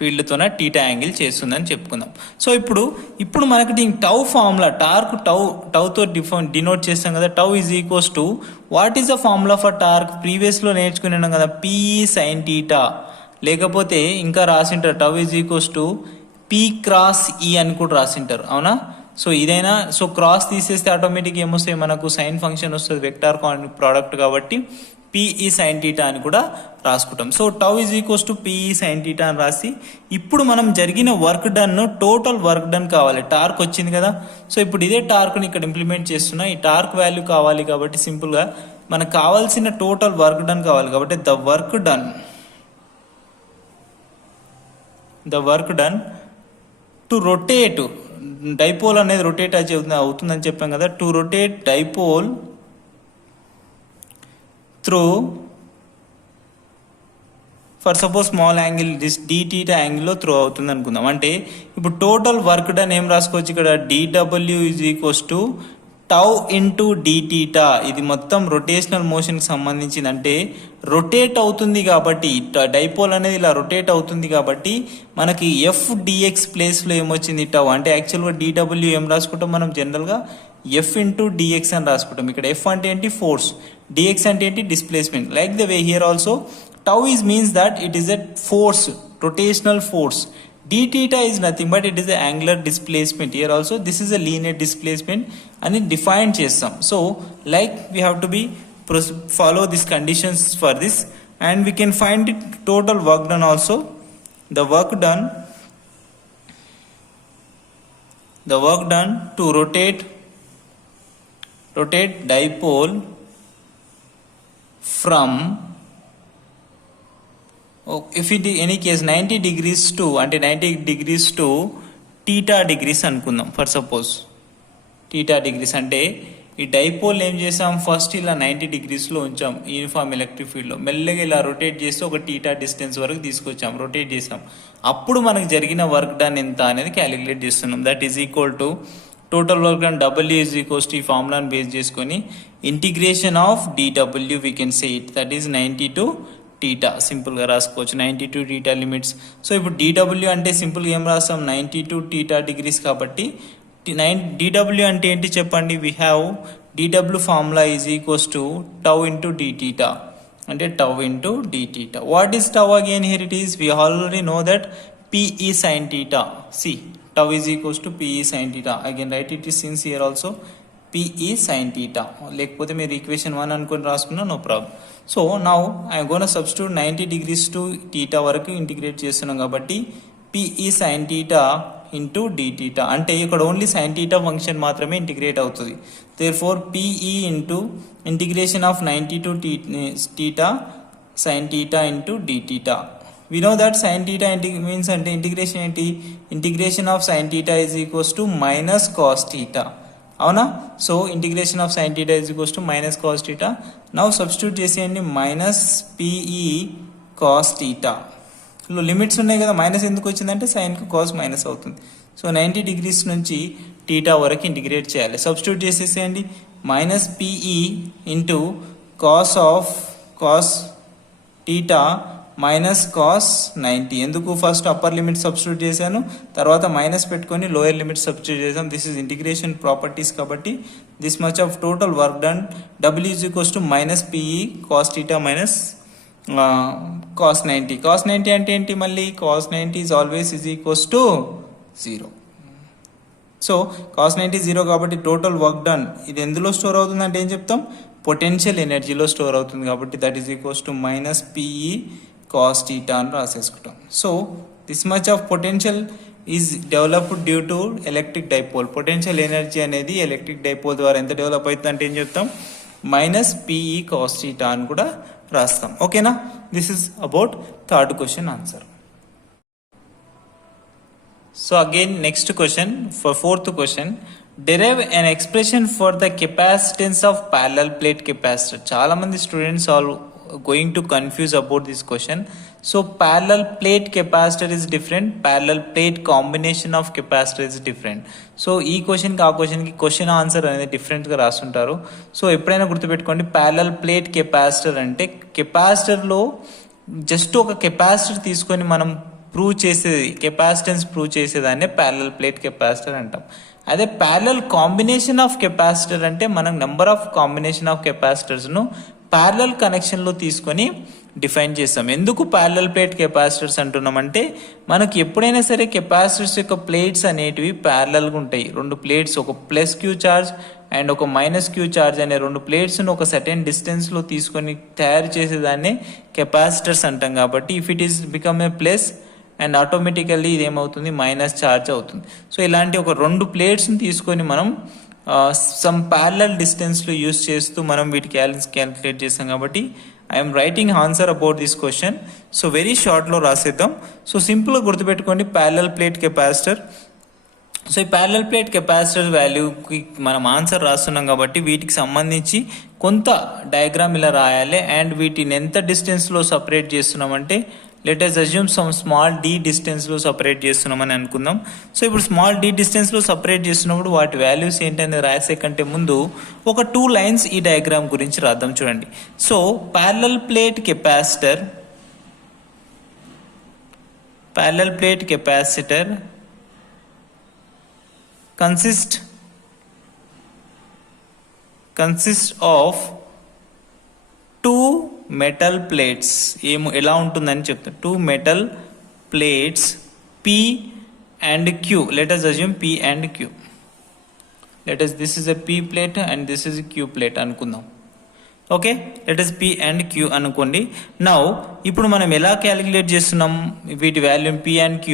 ఫీల్డ్తోనే టీటా యాంగిల్ చేస్తుందని చెప్పుకుందాం. సో ఇప్పుడు మనకి దీనికి టౌ ఫార్ములా, టార్క్ టౌతో డినోట్ చేస్తాం కదా. Tau is equals to what is the formula for torque, ప్రీవియస్లో నేర్చుకున్నాం కదా, పిఈ సైన్ టీటా, లేకపోతే ఇంకా రాసింటారు tau is equals to P cross E అని కూడా రాసింటారు, అవునా. సో ఇదైనా, సో క్రాస్ తీసేస్తే ఆటోమేటిక్ ఏమొస్తాయి మనకు సైన్ ఫంక్షన్ వస్తుంది, వెక్టార్ ప్రోడక్ట్ కాబట్టి పిఈ సైన్ టీటా అని కూడా రాసుకుంటాం. So tau is equals to p E sine theta అని రాసి ఇప్పుడు మనం జరిగిన work done, total work done కావాలి, టార్క్ వచ్చింది కదా. సో ఇప్పుడు ఇదే టార్క్ని ఇక్కడ ఇంప్లిమెంట్ చేస్తున్నా, ఈ టార్క్ వాల్యూ కావాలి కాబట్టి సింపుల్గా మనకు కావాల్సిన టోటల్ వర్క్ డన్ కావాలి కాబట్టి the work done to rotate dipole అనేది రొటేట్ అవుతుందని చెప్పాం కదా. To rotate dipole through for suppose small angle this d theta యాంగిల్లో త్రూ అవుతుంది అనుకుందాం. అంటే ఇప్పుడు టోటల్ వర్క్ డన్ ఏం రాసుకోవచ్చు ఇక్కడ, డిడబ్ల్యూ is equals to tau into d theta. ఇది మొత్తం రొటేషనల్ మోషన్కి సంబంధించింది, అంటే రొటేట్ అవుతుంది కాబట్టి డైపోల్ అనేది ఇలా రొటేట్ అవుతుంది కాబట్టి మనకి ఎఫ్ డిఎక్స్ ప్లేస్లో ఏమొచ్చింది టౌ, అంటే యాక్చువల్గా డిడబ్ల్యూ ఏం రాసుకుంటాం మనం జనరల్గా ఎఫ్ ఇంటూ డిఎక్స్ అని రాసుకుంటాం. ఇక్కడ ఎఫ్ అంటే ఏంటి ఫోర్స్, డిఎక్స్ అంటే ఏంటి displacement. Like the way here also tau is means that it is a force, rotational force. d theta is nothing but it is the angular displacement. Here also this is a linear displacement and it defined chesam. So like we have to be follow these conditions for this, and we can find it total work done also. The work done to rotate dipole from, if it is any case 90 degrees to అంటే 90 degrees to theta degrees అనుకుందాం. ఫర్ సపోజ్ theta degrees అంటే ఈ డైపోల్ ఏం చేసాం, ఫస్ట్ ఇలా 90 degreesలో ఉంచాం యూనిఫామ్ ఎలక్ట్రిక్ ఫీల్డ్లో, మెల్లగా ఇలా రొటేట్ చేస్తే ఒక టీటా డిస్టెన్స్ వరకు తీసుకొచ్చాం, రొటేట్ చేసాం. అప్పుడు మనకు జరిగిన వర్క్ డన్ ఎంత అనేది క్యాలిక్యులేట్ చేస్తున్నాం. That is equal to total work done W is equals to ఈ ఫార్ములాని బేస్ చేసుకొని integration of d W we can say it, that is 90 to theta. సింపుల్గా రాసుకోవచ్చు 90 to టీటా లిమిట్స్. సో ఇప్పుడు డిడబ్ల్యూ అంటే సింపుల్గా ఏం రాస్తాం, 90 to టీటా డిగ్రీస్ కాబట్టి డిడబ్ల్యూ అంటే ఏంటి చెప్పండి. We have d W formula is equals to tau into d theta, అంటే tau into d theta. What is tau again, here it is, we already know that p E sine theta. See tau is equals to p E sine theta. Again right it is since here also p E sine theta, లేకపోతే మీరు ఈక్వేషన్ 1 అనుకుని రాసుకున్నా no problem. So now I'm gonna substitute 90 degrees to theta వరకు ఇంటిగ్రేట్ చేస్తున్నాం కాబట్టి p E sine theta into d theta, అంటే ఇక్కడ ఓన్లీ సైన్ టీటా ఫంక్షన్ మాత్రమే ఇంటిగ్రేట్ అవుతుంది. Therefore p E into integration of 90 to theta sine theta into d theta. We know that sine theta means అంటే ఇంటిగ్రేషన్ ఏంటి, integration of sine theta is equals to minus cos theta, అవునా. So integration of sine theta is equals to minus cos theta. Now substitute చేసేయండి minus p E cos theta. Limits ఉన్నాయి కదా, మైనస్ ఎందుకు వచ్చిందంటే సైన్కి కాస్ మైనస్ అవుతుంది. సో 90 degrees నుంచి టీటా వరకు ఇంటిగ్రేట్ చేయాలి. సబ్స్టిట్యూట్ చేసేసేయండి minus PE into cos theta minus cos 90. ఎందుకు, ఫస్ట్ అప్పర్ లిమిట్ సబ్స్టిట్యూట్ చేశాను, తర్వాత మైనస్ పెట్టుకొని లోయర్ లిమిట్ సబ్స్టిట్యూట్ చేసాం. దిస్ ఇస్ ఇంటిగ్రేషన్ ప్రాపర్టీస్ కాబట్టి this much of total work done W is equals to minus p E cos theta minus cos 90. Cos 90 అంటే ఏంటి, మళ్ళీ cos 90 is always is equals to 0. So cos 90 0 కాబట్టి టోటల్ వర్క్ డన్ ఇది ఎందులో స్టోర్ అవుతుంది అంటే ఏం చెప్తాం, పొటెన్షియల్ ఎనర్జీలో స్టోర్ అవుతుంది కాబట్టి that is equals to minus p E cos theta అని రాసేసుకుంటాం. So this much of potential is developed due to electric dipole. Potential energy అనేది ఎలక్ట్రిక్ డైపోల్ ద్వారా ఎంత డెవలప్ అవుతుంది అంటే ఏం చెప్తాం, మైనస్ పిఈ కాస్ థీటా అని కూడా రాస్తాం. ఓకేనా, this is about third question answer. So again next question for fourth question, derive an expression for the capacitance of parallel plate capacitor. చాలా మంది students are going to confuse about this question. So parallel plate capacitor is different, parallel plate combination of capacitor is different. So ఈ క్వశ్చన్కి ఆ క్వశ్చన్కి క్వశ్చన్ ఆన్సర్ అనేది డిఫరెంట్గా రాస్తుంటారు. సో ఎప్పుడైనా గుర్తుపెట్టుకోండి, parallel plate capacitor అంటే కెపాసిటర్లో జస్ట్ ఒక కెపాసిటర్ తీసుకొని మనం ప్రూవ్ చేసేది, కెపాసిటెన్స్ ప్రూవ్ చేసేదాన్నే ప్యారలల్ ప్లేట్ కెపాసిటర్ అంటాం. అదే ప్యారలల్ కాంబినేషన్ ఆఫ్ కెపాసిటర్ అంటే మనం నెంబర్ ఆఫ్ కాంబినేషన్ ఆఫ్ కెపాసిటర్స్ను ప్యారలల్ కనెక్షన్లో తీసుకొని డిఫైన్ చేస్తాం. ఎందుకు ప్యారలల్ ప్లేట్ కెపాసిటర్స్ అంటున్నామంటే మనకి ఎప్పుడైనా సరే కెపాసిటర్స్ యొక్క ప్లేట్స్ అనేటివి ప్యారలల్గా ఉంటాయి. రెండు ప్లేట్స్, ఒక ప్లస్ క్యూ చార్జ్ అండ్ ఒక మైనస్ క్యూ చార్జ్ అనే రెండు ప్లేట్స్ను ఒక సర్టెన్ డిస్టెన్స్లో తీసుకొని తయారు చేసేదాన్ని కెపాసిటర్స్ అంటాం. కాబట్టి if it is become a plus and automatically ఇది ఏమవుతుంది, మైనస్ ఛార్జ్ అవుతుంది. సో ఇలాంటి ఒక రెండు ప్లేట్స్ని తీసుకొని మనం సమ్ ప్యారలల్ డిస్టెన్స్లో యూస్ చేస్తూ మనం వీటి క్యాలిక్యులేట్ చేస్తాం. కాబట్టి I'm writing answer about this question. So very షార్ట్లో రాసేద్దాం. సో సింపుల్గా గుర్తుపెట్టుకోండి, ప్యారలల్ ప్లేట్ కెపాసిటర్. సో ఈ ప్యారలల్ ప్లేట్ కెపాసిటర్ వాల్యూకి మనం ఆన్సర్ రాస్తున్నాం కాబట్టి వీటికి సంబంధించి కొంత డయాగ్రామ్ ఇలా రాయాలి. అండ్ వీటిని ఎంత డిస్టెన్స్లో సపరేట్ చేస్తున్నామంటే let us assume some small d డిస్టెన్స్లో సపరేట్ చేస్తున్నామని అనుకుందాం. సో ఇప్పుడు స్మాల్ d డిస్టెన్స్లో సపరేట్ చేస్తున్నప్పుడు వాటి వాల్యూస్ ఏంటనేది రాసే కంటే ముందు ఒక 2 లైన్స్ ఈ డయాగ్రామ్ గురించి రాద్దాం. చూడండి. So parallel plate capacitor consist of 2 metal plates. ఎలా ఉంటుందని చెప్తా. 2 metal plates P and Q. Let us assume P and Q. This is a P plate and this is a Q plate అనుకుందాం. Okay, let us P and Q అనుకోండి. నౌ ఇప్పుడు మనం ఎలా క్యాలిక్యులేట్ చేస్తున్నాం వీటి value P and Q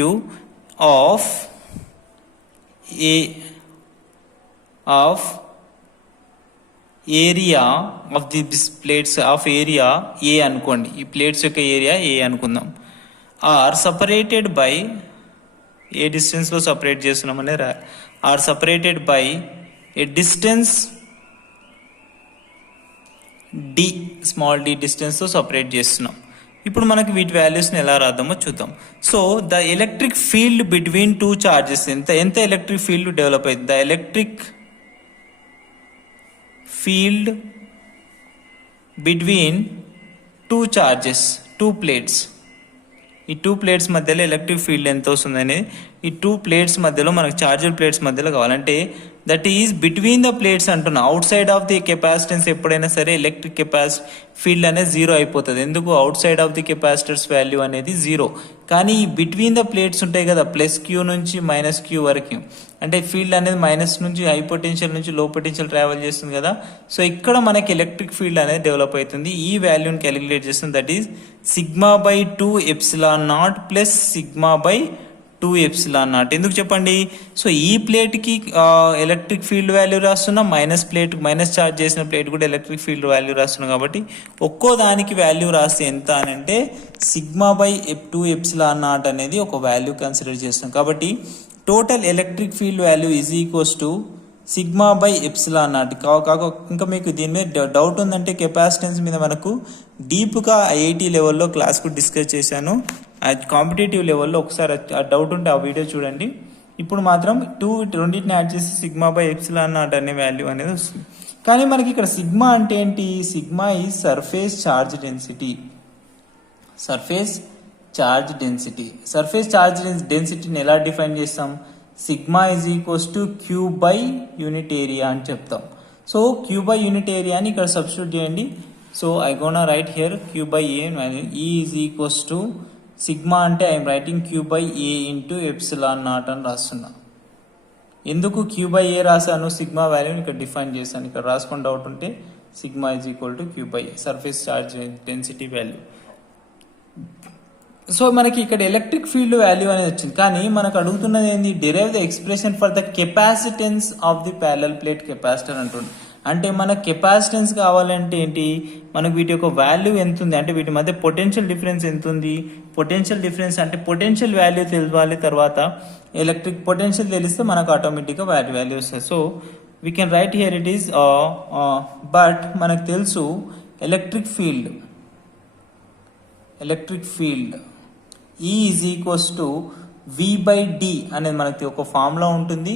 of area of this plates of area A అనుకోండి. ఈ ప్లేట్స్ యొక్క ఏరియా ఏ అనుకుందాం. ఆర్ సపరేటెడ్ బై ఏ డిస్టెన్స్లో సపరేట్ చేస్తున్నామనే are separated by a distance d, small d డిస్టెన్స్తో సపరేట్ చేస్తున్నాం. ఇప్పుడు మనకి వీటి వాల్యూస్ని ఎలా రాద్దామో చూద్దాం. So the electric field between 2 charges, ఎంత ఎలక్ట్రిక్ ఫీల్డ్ డెవలప్ అయింది. The electric field between 2 charges, 2 plates. ఈ 2 ప్లేట్స్ మధ్యలో ఎలక్ట్రిక్ ఫీల్డ్ ఎంత వస్తుందని ఈ 2 ప్లేట్స్ మధ్యలో మనకు చార్జర్ ప్లేట్స్ మధ్యలో కావాలంటే that is between the plates అంటున్నా. Outside of the capacitance ఎప్పుడైనా సరే ఎలక్ట్రిక్ ఫీల్డ్ అనేది 0 అయిపోతుంది. ఎందుకు, outside of the capacitors value అనేది 0. కానీ ఈ బిట్వీన్ ద ప్లేట్స్ ఉంటాయి కదా, ప్లస్ క్యూ నుంచి మైనస్ క్యూ వరకు, అంటే ఫీల్డ్ అనేది మైనస్ నుంచి హై పొటెన్షియల్ నుంచి లో పొటెన్షియల్ ట్రావెల్ చేస్తుంది కదా. సో ఇక్కడ మనకి ఎలక్ట్రిక్ ఫీల్డ్ అనేది డెవలప్ అవుతుంది. ఈ వాల్యూని క్యాలిక్యులేట్ చేస్తుంది. That is σ/2 ε0 plus σ/2 ε0. ఎందుకు చెప్పండి. సో ఈ ప్లేట్కి ఎలక్ట్రిక్ ఫీల్డ్ వాల్యూ రాస్తున్నాం, మైనస్ ఛార్జ్ చేసిన ప్లేట్ కూడా ఎలక్ట్రిక్ ఫీల్డ్ వాల్యూ రాస్తున్నాం. కాబట్టి ఒక్కో దానికి వాల్యూ రాస్తే ఎంత అని అంటే σ/2 ε0 అనేది ఒక వాల్యూ కన్సిడర్ చేస్తున్నాం. కాబట్టి total electric field value is equals to σ/ε0. ఇంకా మీకు దీని మీద డౌట్ ఉందంటే కెపాసిటెన్స్ మీద మనకు డీప్గా ఐఐటి లెవెల్లో క్లాస్కు డిస్కస్ చేశాను. కాంపిటేటివ్ లెవెల్లో ఒకసారి ఆ డౌట్ ఉంటే ఆ వీడియో చూడండి. ఇప్పుడు మాత్రం రెండింటిని యాడ్ చేసి σ/ε0 అనే వాల్యూ అనేది వస్తుంది. కానీ మనకి ఇక్కడ సిగ్మా అంటే ఏంటి, సిగ్మా ఈ surface charge density. Surface charge డెన్సిటీని ఎలా డిఫైన్ చేస్తాం, sigma is equals to queue by unit area అని చెప్తాం. So Q by unit area అని ఇక్కడ సబ్స్టిట్యూట్ చేయండి. So I gonna write here Q by A is equals to sigma అంటే I'm writing Q by A into ε0 అని రాస్తున్నా. ఎందుకు క్యూ బై ఏ రాశాను, సిగ్మా వాల్యూని ఇక్కడ డిఫైన్ చేశాను. ఇక్కడ రాసుకుని డౌట్ ఉంటే sigma is equal to queue by A, surface charge density value. So మనకి ఇక్కడ ఎలక్ట్రిక్ ఫీల్డ్ వాల్యూ అనేది వచ్చింది. కానీ మనకు అడుగుతున్నది ఏంది, derive the expression for the capacitance of the parallel plate capacitor అంటుంది. అంటే మన కెపాసిటెన్స్ కావాలంటే ఏంటి, మనకు వీటి యొక్క వాల్యూ ఎంత ఉంది, అంటే వీటి మధ్య పొటెన్షియల్ డిఫరెన్స్ ఎంత ఉంది. పొటెన్షియల్ డిఫరెన్స్ అంటే పొటెన్షియల్ వాల్యూ తెలియాలి, తర్వాత ఎలక్ట్రిక్ పొటెన్షియల్ తెలిస్తే మనకు ఆటోమేటిక్గా వాల్యూ వస్తుంది. So we can write here it is, but మనకు తెలుసు electric field E is equals to V/D అనేది మనకి ఒక ఫార్ములా ఉంటుంది.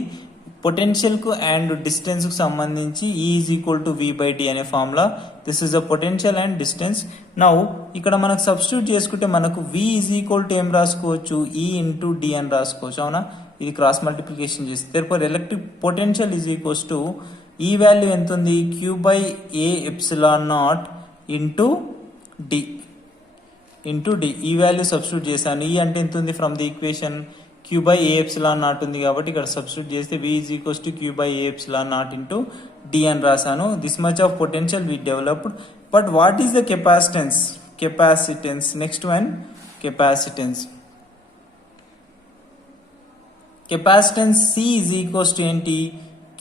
పొటెన్షియల్కు అండ్ డిస్టెన్స్కు సంబంధించి E is equal to V/D అనే formula. This is the potential and distance. Now ఇక్కడ మనకు సబ్స్టిట్యూట్ చేసుకుంటే మనకు V ఈజ్ ఈక్వల్ టు ఏం రాసుకోవచ్చు, E ఇంటూ D అని రాసుకోవచ్చు. అవునా, ఇది క్రాస్ మల్టిప్లికేషన్ చేస్తే therefore electric potential is equals to ఈ వాల్యూ ఎంత ఉంది, Q/A/0 ఇంటూ D. ఈ వాల్యూ సబ్స్టిట్యూట్ చేశాను. ఈ అంటే ఎంత ఉంది, ఫ్రమ్ ది ఈక్వేషన్ Q/A/0 ఉంది కాబట్టి ఇక్కడ సబ్స్టిట్యూట్ చేస్తే V is equals to Q/A/0 into D అని రాశాను. This much of potential we developed. But what is the capacitance? Next one, capacitance C is equals to ఏంటి,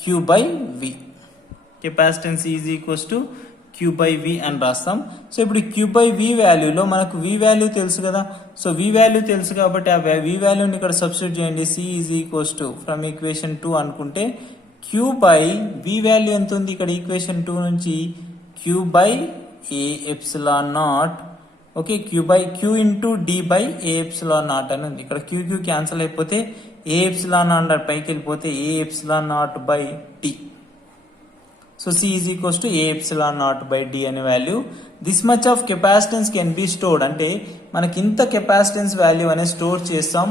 Q/V. Capacitance C is equals to Q/V అని రాస్తాం. సో ఇప్పుడు Q/V వాల్యూలో మనకు V వాల్యూ తెలుసు కదా. సో V వాల్యూ తెలుసు కాబట్టి ఆ V వాల్యూని ఇక్కడ సబ్స్టిట్యూట్ చేయండి. C is equals to from equation 2 అనుకుంటే Q/V వాల్యూ ఎంత ఉంది ఇక్కడ ఈక్వేషన్ 2 నుంచి, Q/A/0. Okay, Q into D/A/0 అని ఉంది. ఇక్కడ Q క్యాన్సిల్ అయిపోతే A/0 పైకి వెళ్ళిపోతే A/0/D. So C is equals to A/0/D అనే value. This much of capacitance can be stored, అంటే మనకి ఇంత కెపాసిటెన్స్ వాల్యూ అనేది స్టోర్ చేస్తాం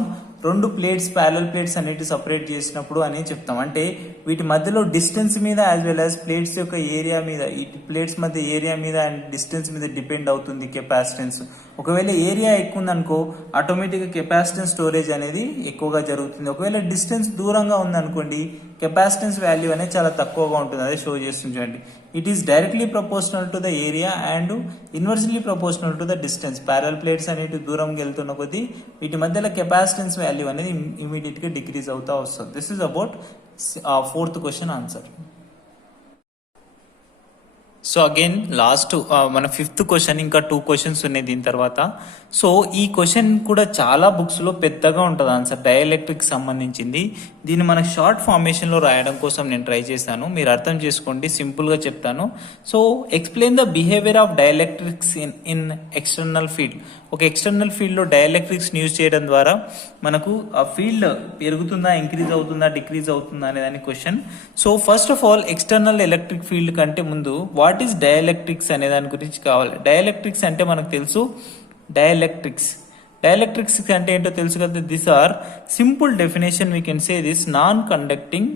రెండు ప్లేట్స్, ప్యారలల్ ప్లేట్స్ అనేవి సపరేట్ చేసినప్పుడు అని చెప్తాం. అంటే వీటి మధ్యలో డిస్టెన్స్ మీద యాజ్ వెల్ యాజ్ ప్లేట్స్ యొక్క ఏరియా మీద, ఈ ప్లేట్స్ మధ్య ఏరియా మీద అండ్ డిస్టెన్స్ మీద డిపెండ్ అవుతుంది కెపాసిటెన్స్. ఒకవేళ ఏరియా ఎక్కువ ఉందనుకో ఆటోమేటిక్గా కెపాసిటెన్స్ స్టోరేజ్ అనేది ఎక్కువగా జరుగుతుంది. ఒకవేళ డిస్టెన్స్ దూరంగా ఉందనుకోండి కెపాసిటెన్స్ వాల్యూ అనేది చాలా తక్కువగా ఉంటుంది. అదే షో చేస్తుంది చూడండి. It is directly proportional to the area and inversely proportional to the distance. Parallel plates అనేవి దూరంగా వెళ్తున్న కొద్దీ వీటి మధ్యలో కెపాసిటెన్స్ వాల్యూ అనేది ఇమీడియట్ గా డిక్రీజ్ అవుతా వస్తుంది. This is about 4th question answer. So again last మన 5th క్వశ్చన్, ఇంకా 2 క్వశ్చన్స్ ఉన్నాయి దీని తర్వాత. సో ఈ క్వశ్చన్ కూడా చాలా బుక్స్ లో పెద్దగా ఉంటుంది ఆన్సర్, డైఎలక్ట్రిక్ సంబంధించింది. దీన్ని మన షార్ట్ ఫార్మేషన్ లో రాయడం కోసం నేను ట్రై చేశాను, మీరు అర్థం చేసుకోండి, సింపుల్ గా చెప్తాను. So explain the behaviour of dielectrics in external field. ఒక ఎక్స్టర్నల్ ఫీల్డ్ లో డైఎలక్ట్రిక్స్ యూజ్ చేయడం ద్వారా మనకు ఆ ఫీల్డ్ పెరుగుతుందా, ఇంక్రీజ్ అవుతుందా, డిక్రీజ్ అవుతుందా అనే దాని question. So first of all external electric field కంటే ముందు వాట్ ఈస్ డైఎలక్ట్రిక్స్ అనే దాని గురించి కావాలి. డైఎలక్ట్రిక్స్ అంటే మనకు తెలుసు, డైఎలక్ట్రిక్స్ అంటే ఏంటో తెలుసు కదా. This are simple definition, we can say this non conducting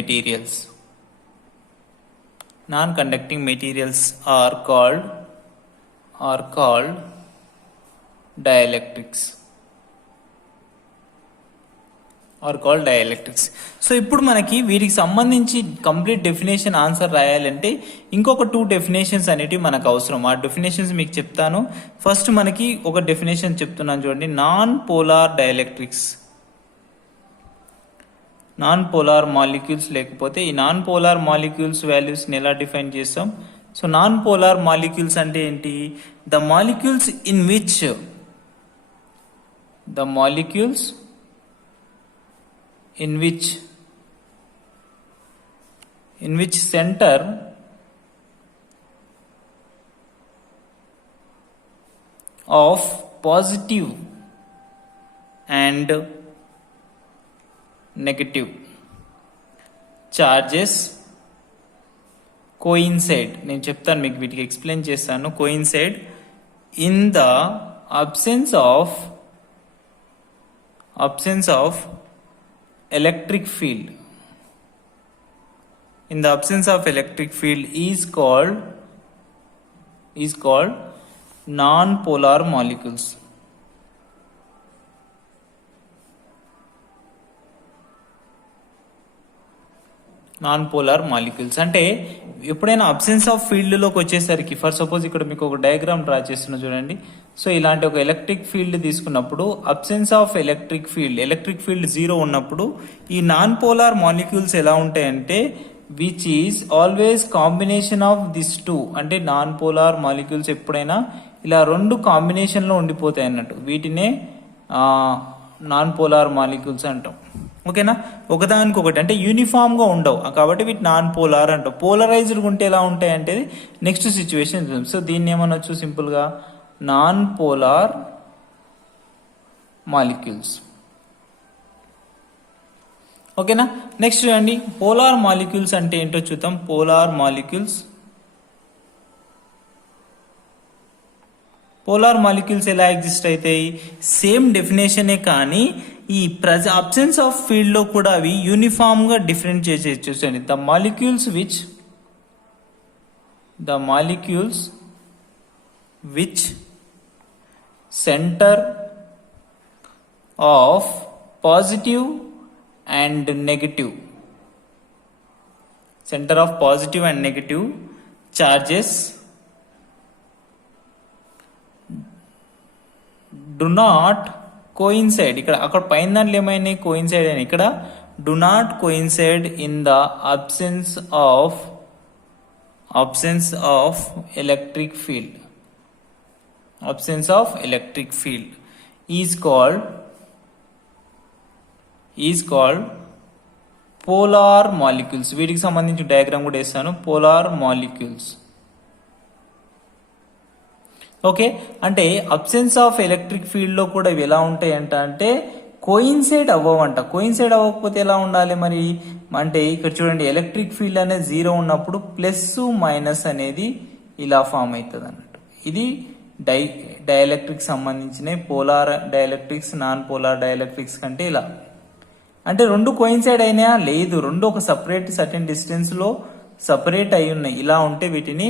materials. Non-conducting materials are called dielectrics. So ఇప్పుడు మనకి వీటికి సంబంధించి కంప్లీట్ డెఫినేషన్ ఆన్సర్ రాయాలంటే ఇంకొక 2 డెఫినేషన్స్ అనేటివి మనకు అవసరం. ఆ డెఫినేషన్స్ మీకు చెప్తాను. ఫస్ట్ మనకి ఒక డెఫినేషన్ చెప్తున్నాను చూడండి, non polar dielectrics. Non polar molecules, లేకపోతే ఈ నాన్ పోలార్ మాలిక్యూల్స్ వాల్యూస్ని ఎలా డిఫైన్ చేస్తాం. సో నాన్ పోలార్ మాలిక్యూల్స్ అంటే ఏంటి, the molecules in which center of positive and negative charges coincide. నేను చెప్తాను మీకు, వీటికి ఎక్స్ప్లెయిన్ చేస్తాను. coincide in the absence of electric field. In the absence of electric field is called non-polar molecules. Non polar molecules అంటే ఎప్పుడైనా అబ్సెన్స్ ఆఫ్ ఫీల్డ్లోకి వచ్చేసరికి ఫర్ సపోజ్ ఇక్కడ మీకు ఒక డయాగ్రామ్ డ్రా చేస్తున్నా చూడండి. సో ఇలాంటి ఒక ఎలక్ట్రిక్ ఫీల్డ్ తీసుకున్నప్పుడు అబ్సెన్స్ ఆఫ్ ఎలక్ట్రిక్ ఫీల్డ్ 0 ఉన్నప్పుడు ఈ నాన్ పోలార్ మాలిక్యూల్స్ ఎలా ఉంటాయంటే which is always combination of this two, అంటే నాన్ పోలార్ మాలిక్యూల్స్ ఎప్పుడైనా ఇలా రెండు కాంబినేషన్లో ఉండిపోతాయి అన్నట్టు, వీటినే నాన్ పోలార్ మాలిక్యూల్స్ అంటాం. ఓకేనా, ఒకదానికొకటి అంటే యూనిఫామ్గా ఉండవు కాబట్టి వీటి నాన్ పోలార్ అంటాం. పోలరైజ్డ్ ఉంటే ఎలా ఉంటాయి అంటే నెక్స్ట్ సిచ్యువేషన్. సో దీన్ని ఏమనొచ్చు సింపుల్గా నాన్ పోలార్ మాలిక్యూల్స్. ఓకేనా, నెక్స్ట్ చూడండి పోలార్ మాలిక్యూల్స్ అంటే ఏంటో చూద్దాం. పోలార్ మాలిక్యూల్స్ ఎలా ఎగ్జిస్ట్ అవుతాయి, సేమ్ డెఫినేషనే కానీ ఈ అబ్సెన్స్ ఆఫ్ ఫీల్డ్ లో కూడా అవి యూనిఫామ్ గా డిఫరెంట్ చేసేయచ్చు. చూడండి the molecules which centre of positive and negative charges do not coincide. ఇక్కడ అక్కడ పైన దాంట్లో ఏమైనా కోయిన్సైడ్ అని, ఇక్కడ do not coincide in the absence of electric field is called polar molecules. వీటికి సంబంధించి డయాగ్రామ్ కూడా వేస్తాను. Polar molecules. ఓకే, అంటే అబ్సెన్స్ ఆఫ్ ఎలక్ట్రిక్ ఫీల్డ్ లో కూడా ఇవి ఎలా ఉంటాయి అంటే కోయిన్సైడ్ అవ్వవంట. కోయిన్సైడ్ అవ్వకపోతే ఎలా ఉండాలి మరి అంటే ఇక్కడ చూడండి ఎలక్ట్రిక్ ఫీల్డ్ అనేది 0 ఉన్నప్పుడు ప్లస్ మైనస్ అనేది ఇలా ఫామ్ అవుతుంది అన్నట్టు. ఇది డైఎలక్ట్రిక్ సంబంధించిన polar dielectrics non polar dielectrics కంటే ఇలా అంటే రెండు కోయిన్సైడ్ అయినా లేదు, రెండు ఒక సర్టెన్ డిస్టెన్స్ లో సపరేట్ అయి ఉన్నాయి. ఇలా ఉంటే వీటిని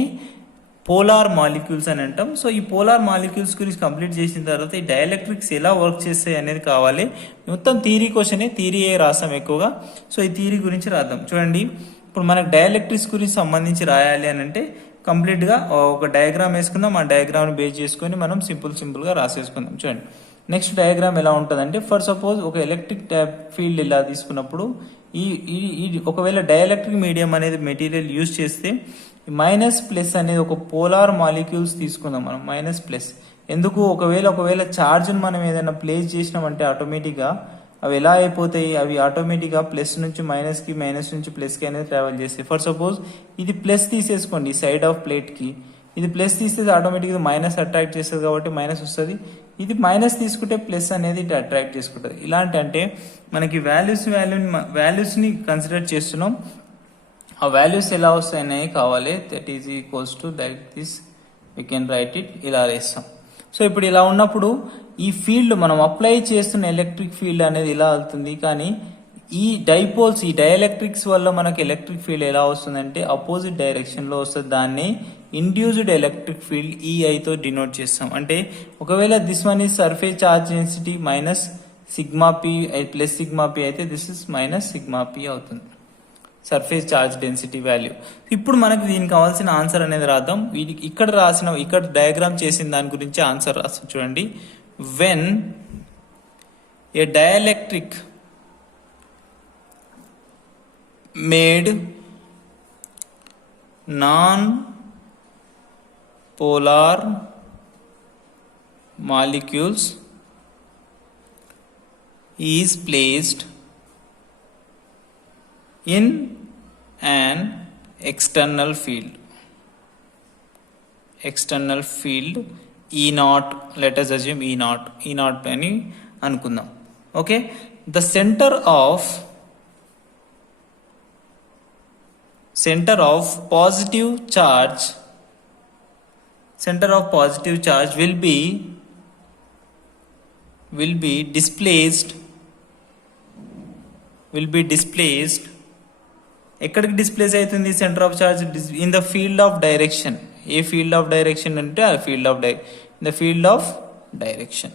పోలార్ మాలిక్యూల్స్ అని అంటాం. సో ఈ పోలార్ మాలిక్యూల్స్ గురించి కంప్లీట్ చేసిన తర్వాత ఈ డైఎలక్ట్రిక్స్ ఎలా వర్క్ చేస్తాయి అనేది కావాలి. మొత్తం థియరీ క్వశ్చనే, థియరీయే రాస్తాం ఎక్కువగా. సో ఈ థియరీ గురించి రాద్దాం. చూడండి ఇప్పుడు మనకు డైఎలక్ట్రిక్స్ గురించి సంబంధించి రాయాలి అని అంటే కంప్లీట్ గా ఒక డయాగ్రామ్ వేసుకుందాం. ఆ డయాగ్రామ్ బేస్ చేసుకొని మనం సింపుల్ గా రాసేసుకుందాం. చూడండి నెక్స్ట్ డయాగ్రామ్ ఎలా ఉంటుందంటే ఫర్ సపోజ్ ఒక ఎలక్ట్రిక్ ఫీల్డ్ ఇలా తీసుకున్నప్పుడు ఈ ఒకవేళ డైఎలక్ట్రిక్ మీడియం అనేది మెటీరియల్ యూజ్ చేస్తే మైనస్ ప్లస్ అనేది ఒక పోలార్ మాలిక్యూల్స్ తీసుకుందాం మనం. మైనస్ ప్లస్ ఎందుకు, ఒకవేళ ఛార్జ్ని మనం ఏదైనా ప్లేస్ చేసినామంటే ఆటోమేటిక్గా అవి ఎలా అయిపోతాయి, అవి ఆటోమేటిక్గా ప్లస్ నుంచి మైనస్కి, మైనస్ నుంచి ప్లస్కి అనేది ట్రావెల్ చేస్తాయి. ఫర్ సపోజ్ ఇది ప్లస్ తీసేసుకోండి సైడ్ ఆఫ్ ప్లేట్కి, ఇది ప్లస్ తీస్తే ఆటోమేటిక్గా మైనస్ అట్రాక్ట్ చేస్తుంది కాబట్టి మైనస్ వస్తుంది. ఇది మైనస్ తీసుకుంటే ప్లస్ అనేది ఇటు అట్రాక్ట్ చేసుకుంటుంది. ఇలాంటి అంటే మనకి వాల్యూస్ని కన్సిడర్ చేస్తున్నాం. ఆ వాల్యూస్ ఎలా వస్తాయనేవి కావాలి. That is equals to like this, we can write it, ఇలా వేస్తాం. సో ఇప్పుడు ఇలా ఉన్నప్పుడు ఈ ఫీల్డ్ మనం అప్లై చేస్తున్న ఎలక్ట్రిక్ ఫీల్డ్ అనేది ఇలా వెళ్తుంది. కానీ ఈ డైపోల్స్, ఈ డైఎలక్ట్రిక్స్ వల్ల మనకి ఎలక్ట్రిక్ ఫీల్డ్ ఎలా వస్తుందంటే అపోజిట్ డైరెక్షన్ లో వస్తుంది. దాన్ని ఇండ్యూస్డ్ ఎలక్ట్రిక్ ఫీల్డ్ ఈఐతో డినోట్ చేస్తాం. అంటే ఒకవేళ this one is surface charge density minus sigma p plus sigma p అయితే this is minus sigma p అవుతుంది, సర్ఫేస్ చార్జ్ డెన్సిటీ వాల్యూ. ఇప్పుడు మనకి దీనికి కావాల్సిన ఆన్సర్ అనేది రాద్దాం. వీటికి ఇక్కడ డయాగ్రామ్ చేసిన దాని గురించి ఆన్సర్ రాస్తాం. చూడండి, when a dielectric made non-polar molecules is placed in an external field E naught, let us assume E naught అని అనుకుందాం. Okay, the center of positive charge will be displaced ఎక్కడికి డిస్ప్లేస్ అవుతుంది centre of charge? In the field of direction. A field of direction అంటే ఆ field of in the field of direction.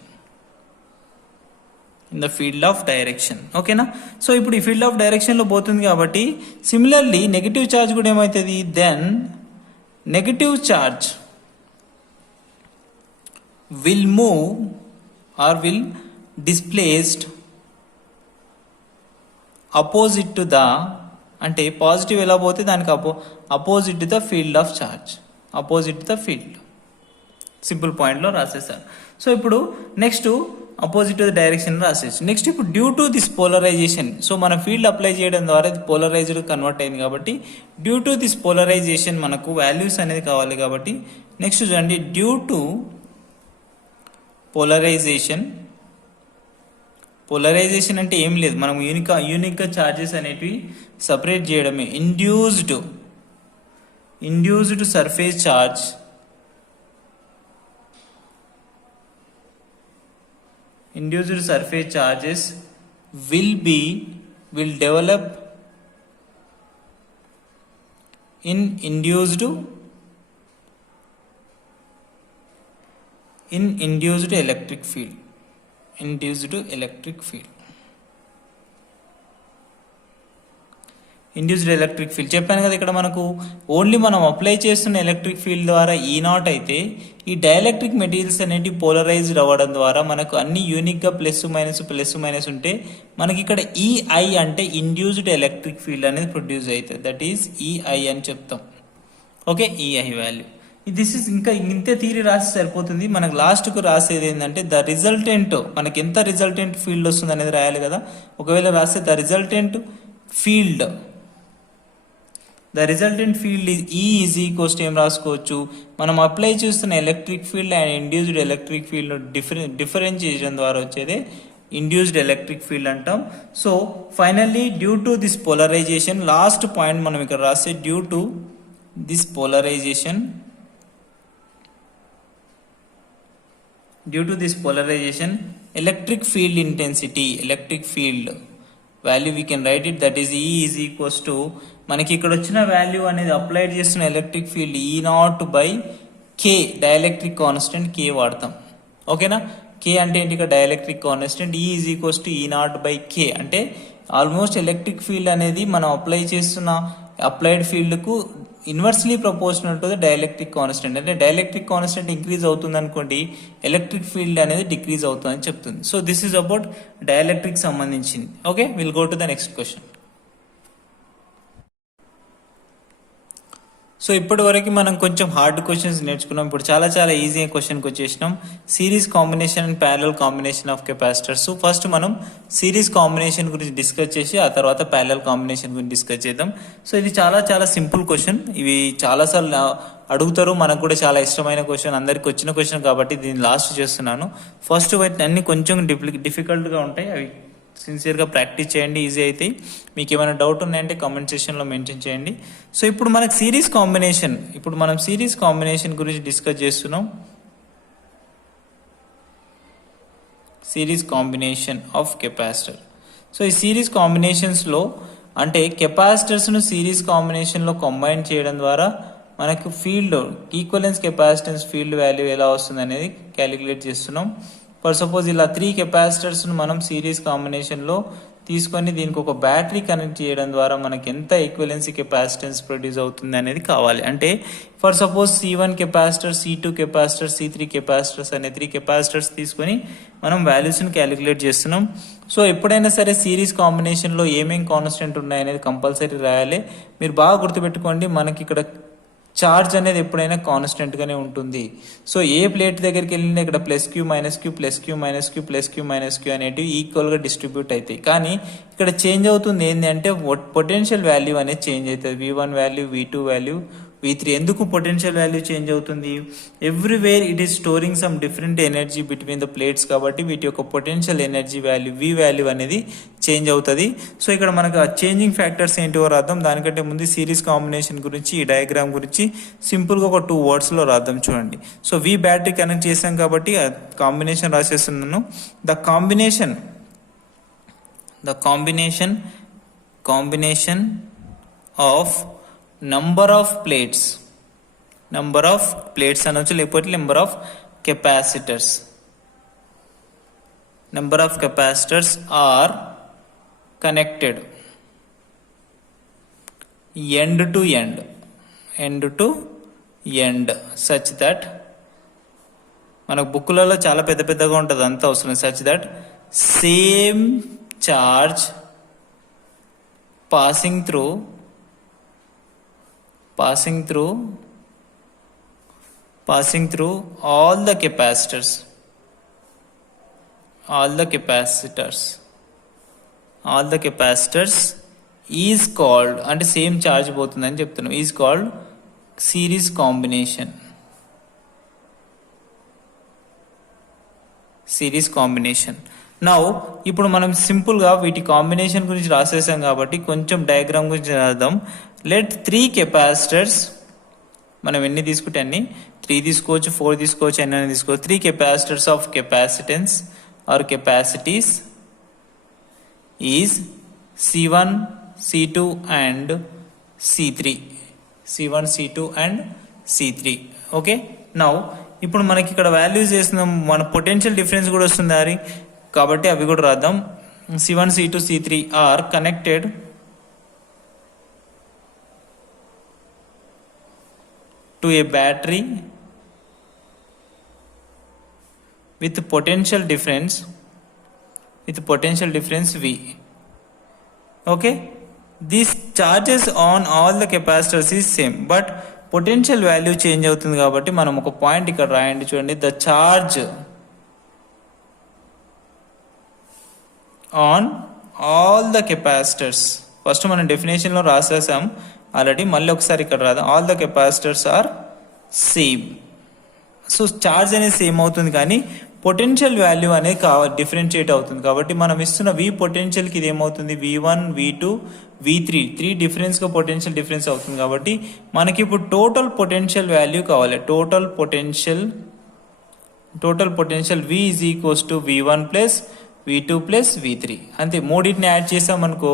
In the field of direction. ఓకేనా? సో ఇప్పుడు ఈ ఫీల్డ్ ఆఫ్ డైరెక్షన్లో పోతుంది కాబట్టి సిమిలర్లీ నెగిటివ్ ఛార్జ్ కూడా ఏమవుతుంది, then negative charge will move or will displaced opposite to the, అంటే పాజిటివ్ ఎలా పోతే దానికి opposite to the field of charge, opposite to the field. Simple పాయింట్లో రాసేసారు. సో ఇప్పుడు నెక్స్ట్ అపోజిట్ ద డైరెక్షన్ రాసేసి నెక్స్ట్ ఇప్పుడు due to this polarization. So మన ఫీల్డ్ అప్లై చేయడం ద్వారా ఇది పోలరైజ్డ్ కన్వర్ట్ అయింది కాబట్టి డ్యూ టు దిస్ పోలరైజేషన్ మనకు వాల్యూస్ అనేది కావాలి కాబట్టి నెక్స్ట్ చూడండి, డ్యూ టు పోలరైజేషన్. పోలరైజేషన్ అంటే ఏం లేదు, మనం యూనిక్గా చార్జెస్ అనేటివి సపరేట్ చేయడమే. Induced surface charge induced surface charges will develop in induced electric field. Induced electric field చెప్పాను కదా, ఇక్కడ మనకు ఓన్లీ మనం అప్లై చేస్తున్న ఎలక్ట్రిక్ ఫీల్డ్ ద్వారా E0 అయితే ఈ డైఎలక్ట్రిక్ మెటీరియల్స్ అనేవి పోలరైజ్డ్ అవ్వడం ద్వారా మనకు అన్ని యూనిక్గా ప్లస్ మైనస్ ఉంటే మనకి ఇక్కడ EI అంటే ఇండ్యూస్డ్ ఎలక్ట్రిక్ ఫీల్డ్ అనేది ప్రొడ్యూస్ అవుతుంది. దట్ ఈస్ EI అని చెప్తాం. Okay, EI value. This is ఇంకా ఇంతే థియరీ రాసి సరిపోతుంది. మనకు లాస్ట్కు రాసేది ఏంటంటే ద రిజల్టెంట్, మనకి ఎంత రిజల్టెంట్ ఫీల్డ్ వస్తుంది అనేది రాయాలి కదా. ఒకవేళ రాస్తే the resultant field E is equals to ఏం రాసుకోవచ్చు, మనం అప్లై చేస్తున్న electric field and induced electric field differentiation ద్వారా వచ్చేదే ఇండ్యూస్డ్ ఎలక్ట్రిక్ ఫీల్డ్ అంటాం. So finally due to this polarization, last point మనం ఇక్కడ రాస్తే due to this polarization electric field intensity, electric field value we can write it, that is E is equals to మనకి ఇక్కడ వచ్చిన వాల్యూ అనేది అప్లైడ్ చేస్తున్న electric field E0 by K, dielectric constant K వాడతాం. ఓకేనా, K అంటే ఏంటి, ఇక్కడ dielectric constant. E is equals to E0 by K అంటే ఆల్మోస్ట్ ఎలక్ట్రిక్ ఫీల్డ్ అనేది మనం అప్లై చేస్తున్న అప్లైడ్ ఫీల్డ్కు inversely proportional to the dielectric constant. అంటే డైఎలక్ట్రిక్ కాన్స్టెంట్ ఇంక్రీజ్ అవుతుంది అనుకోండి, ఎలక్ట్రిక్ ఫీల్డ్ అనేది డిక్రీజ్ అవుతుందని చెప్తుంది. So this is about dielectric సంబంధించింది. Okay, will go to the next question. సో ఇప్పటి వరకు మనం కొంచెం హార్డ్ క్వశ్చన్స్ నేర్చుకున్నాం. ఇప్పుడు చాలా ఈజీ క్వశ్చన్కి వచ్చేసినాం. Series combination and parallel combination of capacitors. First మనం సిరీస్ కాంబినేషన్ గురించి డిస్కస్ చేసి ఆ తర్వాత ప్యారలల్ కాంబినేషన్ గురించి డిస్కస్ చేద్దాం. సో ఇది చాలా సింపుల్ క్వశ్చన్. ఇవి చాలాసార్లు అడుగుతారు, మనకు కూడా చాలా ఇష్టమైన క్వశ్చన్, అందరికి వచ్చిన క్వశ్చన్ కాబట్టి దీన్ని లాస్ట్ చేస్తున్నాను. ఫస్ట్ అన్ని కొంచెం డిఫికల్ట్గా ఉంటాయి, అవి సిన్సియర్గా ప్రాక్టీస్ చేయండి, ఈజీ అవుతాయి. మీకు ఏమైనా డౌట్ ఉన్నాయంటే కామెంట్ సెక్షన్లో మెన్షన్ చేయండి. సో ఇప్పుడు మనకు మనం సిరీస్ కాంబినేషన్ గురించి డిస్కస్ చేస్తున్నాం. Series combination of capacitor. So ఈ సిరీస్ కాంబినేషన్స్లో అంటే కెపాసిటర్స్ను సిరీస్ కాంబినేషన్లో కంబైన్ చేయడం ద్వారా మనకు field equivalence capacitance field value ఎలా వస్తుంది అనేది క్యాలిక్యులేట్ చేస్తున్నాం. ఫర్ సపోజ్ ఇలా 3 కెపాసిటర్స్ను మనం సిరీస్ కాంబినేషన్లో తీసుకొని దీనికి ఒక బ్యాటరీ కనెక్ట్ చేయడం ద్వారా మనకి ఎంత ఈక్వలెన్సీ కెపాసిటెన్స్ ప్రొడ్యూస్ అవుతుంది అనేది కావాలి. అంటే for suppose C1 capacitor, C2 capacitor, C3 capacitors అనే 3 కెపాసిటర్స్ తీసుకొని మనం వాల్యూస్ని క్యాలిక్యులేట్ చేస్తున్నాం. సో ఎప్పుడైనా సరే సిరీస్ కాంబినేషన్లో ఏమేం కాన్స్టెంట్ ఉన్నాయనేది కంపల్సరీ రాయాలి. మీరు బాగా గుర్తుపెట్టుకోండి, మనకి ఇక్కడ చార్జ్ అనేది ఎప్పుడైనా కాన్స్టెంట్గానే ఉంటుంది. సో ఏ ప్లేట్ దగ్గరికి వెళ్ళినా ఇక్కడ +Q -Q అనేటివి ఈక్వల్గా డిస్ట్రిబ్యూట్ అవుతాయి. కానీ ఇక్కడ చేంజ్ అవుతుంది ఏంటంటే పొటెన్షియల్ వాల్యూ అనేది చేంజ్ అవుతుంది. V1 value, V2 value, V3. ఎందుకు పొటెన్షియల్ వాల్యూ చేంజ్ అవుతుంది? Everywhere it is storing some different energy between the plates కాబట్టి వీటి యొక్క potential energy value V value అనేది చేంజ్ అవుతుంది. సో ఇక్కడ మనకు ఆ చేంజింగ్ ఫ్యాక్టర్స్ ఏంటివో రాద్దాం. దానికంటే ముందు సిరీస్ కాంబినేషన్ గురించి, ఈ డయాగ్రామ్ గురించి సింపుల్గా ఒక 2 wordsలో రాద్దాం. చూడండి, సో V బ్యాటరీ కనెక్ట్ చేసాం కాబట్టి కాంబినేషన్ రాసేస్తున్నాను. The combination of number of plates అనొచ్చు, లేకపోతే number of capacitors. number of capacitors are connected end to end such that మనకు బుక్కులలో చాలా పెద్ద పెద్దగా ఉంటుంది అంత అవసరం such that same charge passing through all the capacitors is called అంటే సేమ్ ఛార్జ్ పోతుందని చెప్తున్నాం is called series combination now ఇప్పుడు మనం సింపుల్గా వీటి కాంబినేషన్ గురించి రాసేసాం కాబట్టి కొంచెం డయాగ్రామ్ గురించి రాద్దాం. లెట్ 3 కెపాసిటర్స్, మనం ఎన్ని తీసుకుంటే అన్ని 3 తీసుకోవచ్చు, 4 తీసుకోవచ్చు, ఎన్ని తీసుకోవచ్చు. 3 capacitors of capacitance are capacities is C1, C2 and C3. Okay, now ఇప్పుడు మనకి ఇక్కడ వాల్యూస్ చేస్తున్నాం, మన పొటెన్షియల్ డిఫరెన్స్ కూడా వస్తుంది కాబట్టి అవి కూడా రాద్దాం. C1, C2, C3 are connected to a battery with potential difference V. Okay, these charges on all the capacitors is same, but potential value change అవుతుంది కాబట్టి మనం ఒక పాయింట్ ఇక్కడ రాయండి. చూడండి, the charge on all the capacitors, first మనం డెఫినేషన్ లో రాసేసాం ఆల్రెడీ, మళ్ళీ ఒకసారి ఇక్కడ రాద్దాం. All the capacitors are same. So charge అనేది సేమ్ అవుతుంది కానీ పొటెన్షియల్ వాల్యూ అనేది డిఫరెన్షియేట్ అవుతుంది. కాబట్టి మనం ఇస్తున్న V పొటెన్షియల్కి ఇది ఏమవుతుంది, V1, V2, V3 డిఫరెన్స్ గా పొటెన్షియల్ డిఫరెన్స్ అవుతుంది. కాబట్టి మనకి ఇప్పుడు టోటల్ పొటెన్షియల్ వాల్యూ కావాలి. Total potential V is equals to V1 plus V2 plus V3. అంతే, మూడింటిని యాడ్ చేసామనుకో,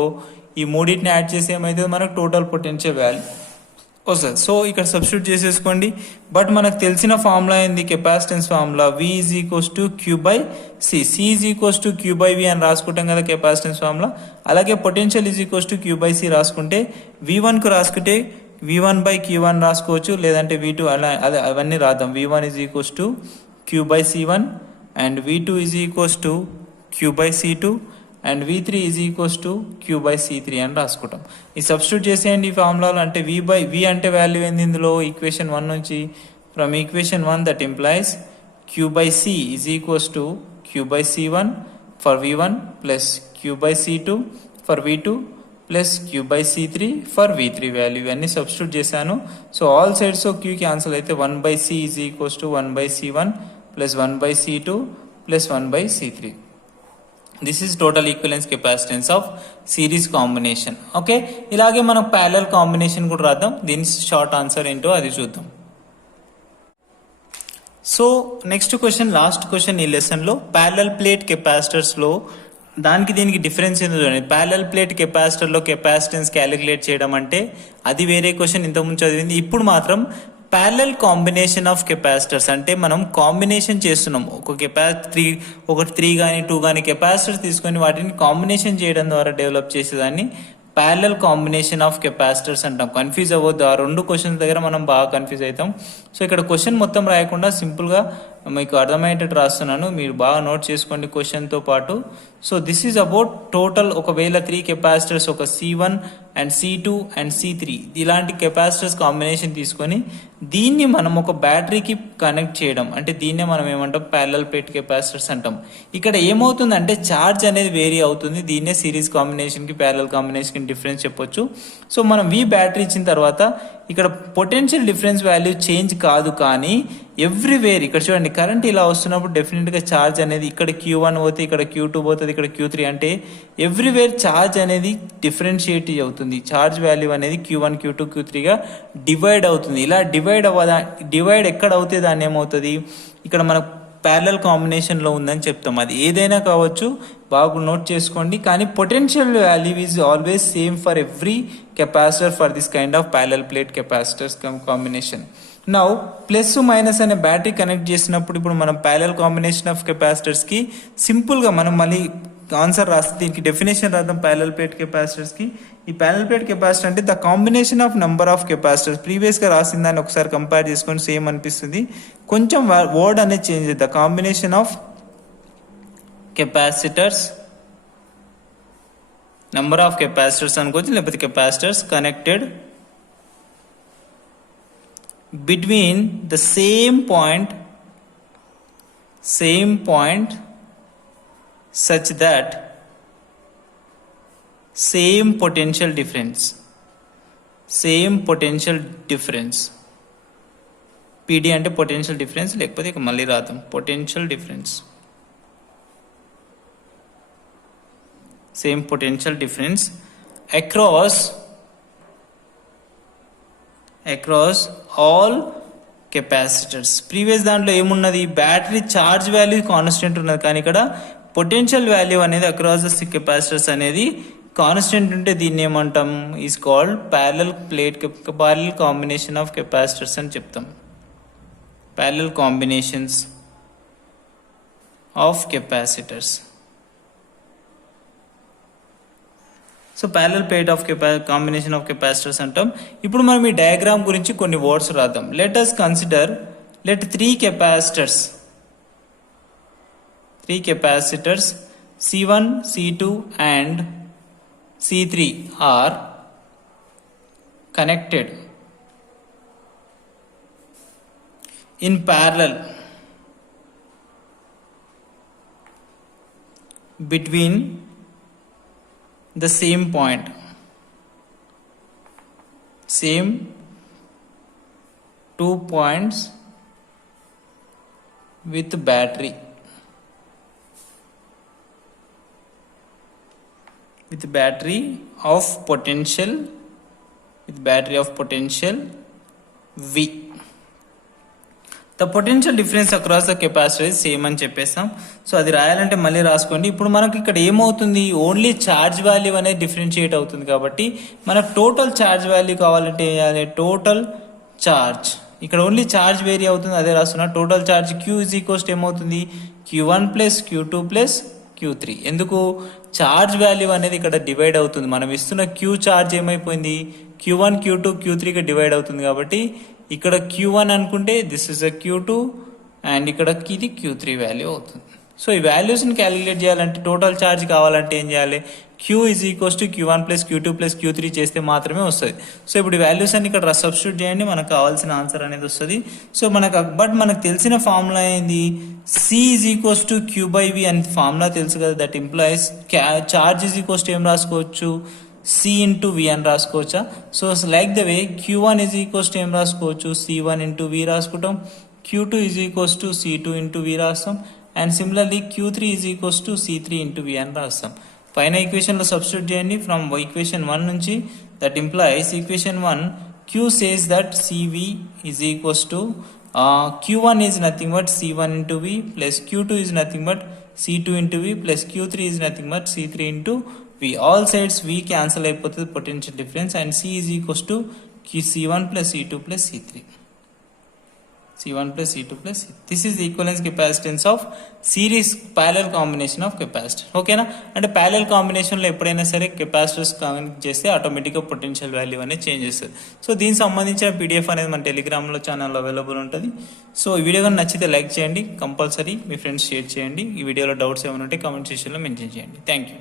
ఈ మూడింటిని యాడ్ చేసి ఏమైతుంది మనకు టోటల్ పొటెన్షియల్ వాల్యూ వస్తుంది. సో ఇక్కడ సబ్స్టిట్యూట్ చేసేసుకోండి. బట్ మనకు తెలిసిన ఫార్ములా ఏంది, capacitance formula. V is equals to Q by C. C is equals to Q by V అని రాసుకుంటాం కదా కెపాసిటెన్స్ ఫార్ములా. అలాగే potential is equals to Q by C రాసుకుంటే, V1 కు రాసుకుంటే V1 బై Q1 రాసుకోవచ్చు, లేదంటే V2 అలా అవన్నీ రాద్దాం. V1 is equals to Q by C1 and V2 is equals to Q by C2 and V3 is equals to Q by C3 అని రాసుకుంటాం. ఈ సబ్స్టిట్యూట్ చేసేయండి ఈ ఫార్ములాలో. అంటే V అంటే వాల్యూ ఏంది ఇందులో, ఈక్వేషన్ 1 నుంచి. From equation 1 that implies Q by C is equals to Q by C1 for V1 plus Q by C2 for V2 plus Q by C3 for V3 value. ఇవన్నీ సబ్స్టిట్యూట్ చేశాను. So all sides Q cancel అయితే 1 by C is equals to 1 by C1 plus 1 by C2 plus 1 by C3. This is total equivalence capacitance of series combination. Okay, ఇలాగే మనం ప్యారలల్ కాంబినేషన్ కూడా రాద్దాం. దీని షార్ట్ ఆన్సర్ ఏంటో అది చూద్దాం. So next question, last question ఈ లెసన్ లో, ప్యారలల్ ప్లేట్ కెపాసిటర్స్ లో దానికి దీనికి డిఫరెన్స్ ఏంటో చూడండి. ప్యారలల్ ప్లేట్ కెపాసిటర్ లో కెపాసిటెన్స్ క్యాలిక్యులేట్ చేయడం అంటే అది వేరే క్వశ్చన్, ఇంతకుముందు చదివింది. ఇప్పుడు మాత్రం ప్యారలల్ కాంబినేషన్ ఆఫ్ కెపాసిటర్స్ అంటే మనం కాంబినేషన్ చేస్తున్నాం. ఒక ఒకటి 3 కానీ 2 కానీ కెపాసిటర్స్ తీసుకొని వాటిని కాంబినేషన్ చేయడం ద్వారా డెవలప్ చేసేదాన్ని ప్యారలల్ కాంబినేషన్ ఆఫ్ కెపాసిటర్స్ అంటాం. కన్ఫ్యూజ్ అవ్వద్దు, ఆ 2 క్వశ్చన్స్ దగ్గర మనం బాగా కన్ఫ్యూజ్ అవుతాం. సో ఇక్కడ క్వశ్చన్ మొత్తం రాయకుండా సింపుల్గా మీకు అర్థమయ్యేటట్టు రాస్తున్నాను, మీరు బాగా నోట్ చేసుకోండి క్వశ్చన్తో పాటు. So this is about total, ఒకవేళ 3 కెపాసిటర్స్, ఒక C1 and C2 and C3 ఇలాంటి కెపాసిటర్స్ కాంబినేషన్ తీసుకొని దీన్ని మనం ఒక బ్యాటరీకి కనెక్ట్ చేయడం, అంటే దీన్నే మనం ఏమంటాం, ప్యారలల్ ప్లేట్ కెపాసిటర్స్ అంటాం. ఇక్కడ ఏమవుతుందంటే ఛార్జ్ అనేది వేరీ అవుతుంది. దీన్నే సిరీస్ కాంబినేషన్కి ప్యారలల్ కాంబినేషన్కి డిఫరెన్స్ చెప్పొచ్చు. సో మనం V బ్యాటరీ ఇచ్చిన తర్వాత ఇక్కడ పొటెన్షియల్ డిఫరెన్స్ వాల్యూ చేంజ్ కాదు, కానీ ఎవ్రీవేర్ ఇక్కడ చూడండి, కరెంట్ ఇలా వస్తున్నప్పుడు డెఫినెట్గా ఛార్జ్ అనేది ఇక్కడ Q1 పోతే ఇక్కడ Q2 పోతుంది, ఇక్కడ Q3, అంటే ఎవ్రీవేర్ ఛార్జ్ అనేది డిఫరెన్షియేట్ అవుతుంది. ఛార్జ్ వాల్యూ అనేది Q1, Q2, Q3గా డివైడ్ అవుతుంది. ఇలా డివైడ్ ఎక్కడ అవుతే దాన్ని ఏమవుతుంది, ఇక్కడ మనకు ప్యారలల్ కాంబినేషన్లో ఉందని చెప్తాం. అది ఏదైనా కావచ్చు, బాగా నోట్ చేసుకోండి. కానీ potential value is always same for every capacitor for this kind of parallel plate capacitors combination. Now plus minus అనే బ్యాటరీ కనెక్ట్ చేసినప్పుడు ఇప్పుడు మనం ప్యారలల్ కాంబినేషన్ ఆఫ్ కెపాసిటర్స్కి సింపుల్గా మనం మళ్ళీ ఆన్సర్ రాస్తే దీనికి డెఫినేషన్ రాద్దాం. ప్యారలల్ ప్లేట్ కెపాసిటర్స్కి ఈ ప్యారలల్ ప్లేట్ కెపాసిటర్ అంటే the combination of number of capacitors. ప్రీవియస్గా రాసిన దాన్ని ఒకసారి కంపేర్ చేసుకొని సేమ్ అనిపిస్తుంది, కొంచెం వర్డ్ అనేది చేంజ్ అవుతుంది. The combination of capacitors, number of capacitors అనుకోవచ్చు, లేకపోతే capacitors connected between the same point such that same potential difference PD అంటే పొటెన్షియల్ డిఫరెన్స్, లేకపోతే ఇక మళ్ళీ రాద్దాం potential difference, same potential difference across all capacitors. Previous దాంట్లో ఏమున్నది, బ్యాటరీ ఛార్జ్ వాల్యూ కాన్స్టెంట్ ఉన్నది, కానీ ఇక్కడ పొటెన్షియల్ వాల్యూ అనేది అక్రాస్ ద కెపాసిటర్స్ అనేది కాన్స్టెంట్ ఉంటే దీన్ని ఏమంటాం, is called parallel combination of capacitors అని చెప్తాం. Parallel combinations of capacitors. So parallel plate of combination of capacitors అంటాం. ఇప్పుడు మనం ఈ డయాగ్రామ్ గురించి కొన్ని వర్డ్స్ రాద్దాం. Let us consider three capacitors C1, C2 and C3 are connected in parallel between the same point, same 2 points with battery of potential V. The potential difference across the capacitor same అని చెప్పేస్తాం. సో అది రాయాలంటే మళ్ళీ రాసుకోండి. ఇప్పుడు మనకి ఇక్కడ ఏమవుతుంది, ఓన్లీ ఛార్జ్ వాల్యూ అనేది డిఫరెన్షియేట్ అవుతుంది, కాబట్టి మనకు టోటల్ ఛార్జ్ వాల్యూ కావాలంటే ఏం చేయాలి, టోటల్ ఛార్జ్. ఇక్కడ ఓన్లీ ఛార్జ్ వేరీ అవుతుంది, అదే రాస్తున్నా. Total charge Q is equals ఏమవుతుంది, Q1 plus Q2 plus Q3. ఎందుకు, ఛార్జ్ వాల్యూ అనేది ఇక్కడ డివైడ్ అవుతుంది. మనం ఇస్తున్న Q ఛార్జ్ ఏమైపోయింది, Q1 Q2 Q3కి డివైడ్ అవుతుంది, కాబట్టి ఇక్కడ Q1 అనుకుంటే this is a Q2 and ఇక్కడ ఇది Q3 వాల్యూ అవుతుంది. సో ఈ వాల్యూస్ని క్యాలిక్యులేట్ చేయాలంటే టోటల్ ఛార్జ్ కావాలంటే ఏం చేయాలి, Q is equals to Q1 plus Q2 plus Q3 చేస్తే మాత్రమే వస్తుంది. సో ఇప్పుడు ఈ వాల్యూస్ అన్ని ఇక్కడ సబ్స్టిట్యూట్ చేయండి, మనకు కావాల్సిన ఆన్సర్ అనేది వస్తుంది. సో మనకు తెలిసిన ఫార్ములా ఏంది, C is equals to Q by V అనే ఫార్ములా తెలుసు కదా. That implies charge is equals to ఏం రాసుకోవచ్చు, C ఇంటూ V అని రాసుకోవచ్చా. So like the way Q1 is equals to ఏం రాసుకోవచ్చు, C1 ఇంటూ V రాసుకుంటాం. Q2 is equals to C2 into V రాస్తాం. And similarly Q3 is equals to C3 into V అని రాస్తాం. పైన ఈక్వేషన్లో సబ్స్టిట్యూట్ చేయండి ఫ్రమ్ ఈక్వేషన్ 1 నుంచి. That implies equation 1 Q says that CV is equals to Q1 is nothing but C1 into V plus Q2 is nothing but C2 into V plus Q3 is nothing but C3 into V. All sides V cancel అయిపోతుంది, potential difference. And C is equals to C1 plus C2 plus C3. This is equivalence capacitance of series parallel combination of capacitor. ఓకేనా, అంటే ప్యారలల్ కాంబినేషన్లో ఎప్పుడైనా సరే కెపాసిటర్స్ కనెక్ట్ చేస్తే ఆటోమేటిక్గా పొటెన్షియల్ వాల్యూ అనేది చేంజ్ చేస్తుంది. సో దీనికి సంబంధించిన PDF అనేది మన టెలిగ్రామ్లో ఛానల్లో అవైలబుల్ ఉంటుంది. సో ఈ వీడియో కానీ నచ్చితే లైక్ చేయండి, కంపల్సరీ మీ ఫ్రెండ్స్ షేర్ చేయండి. ఈ వీడియోలో డౌట్స్ ఏమైనా ఉంటే కామెంట్ సెక్షన్లో మెన్షన్ చేయండి. Thank you.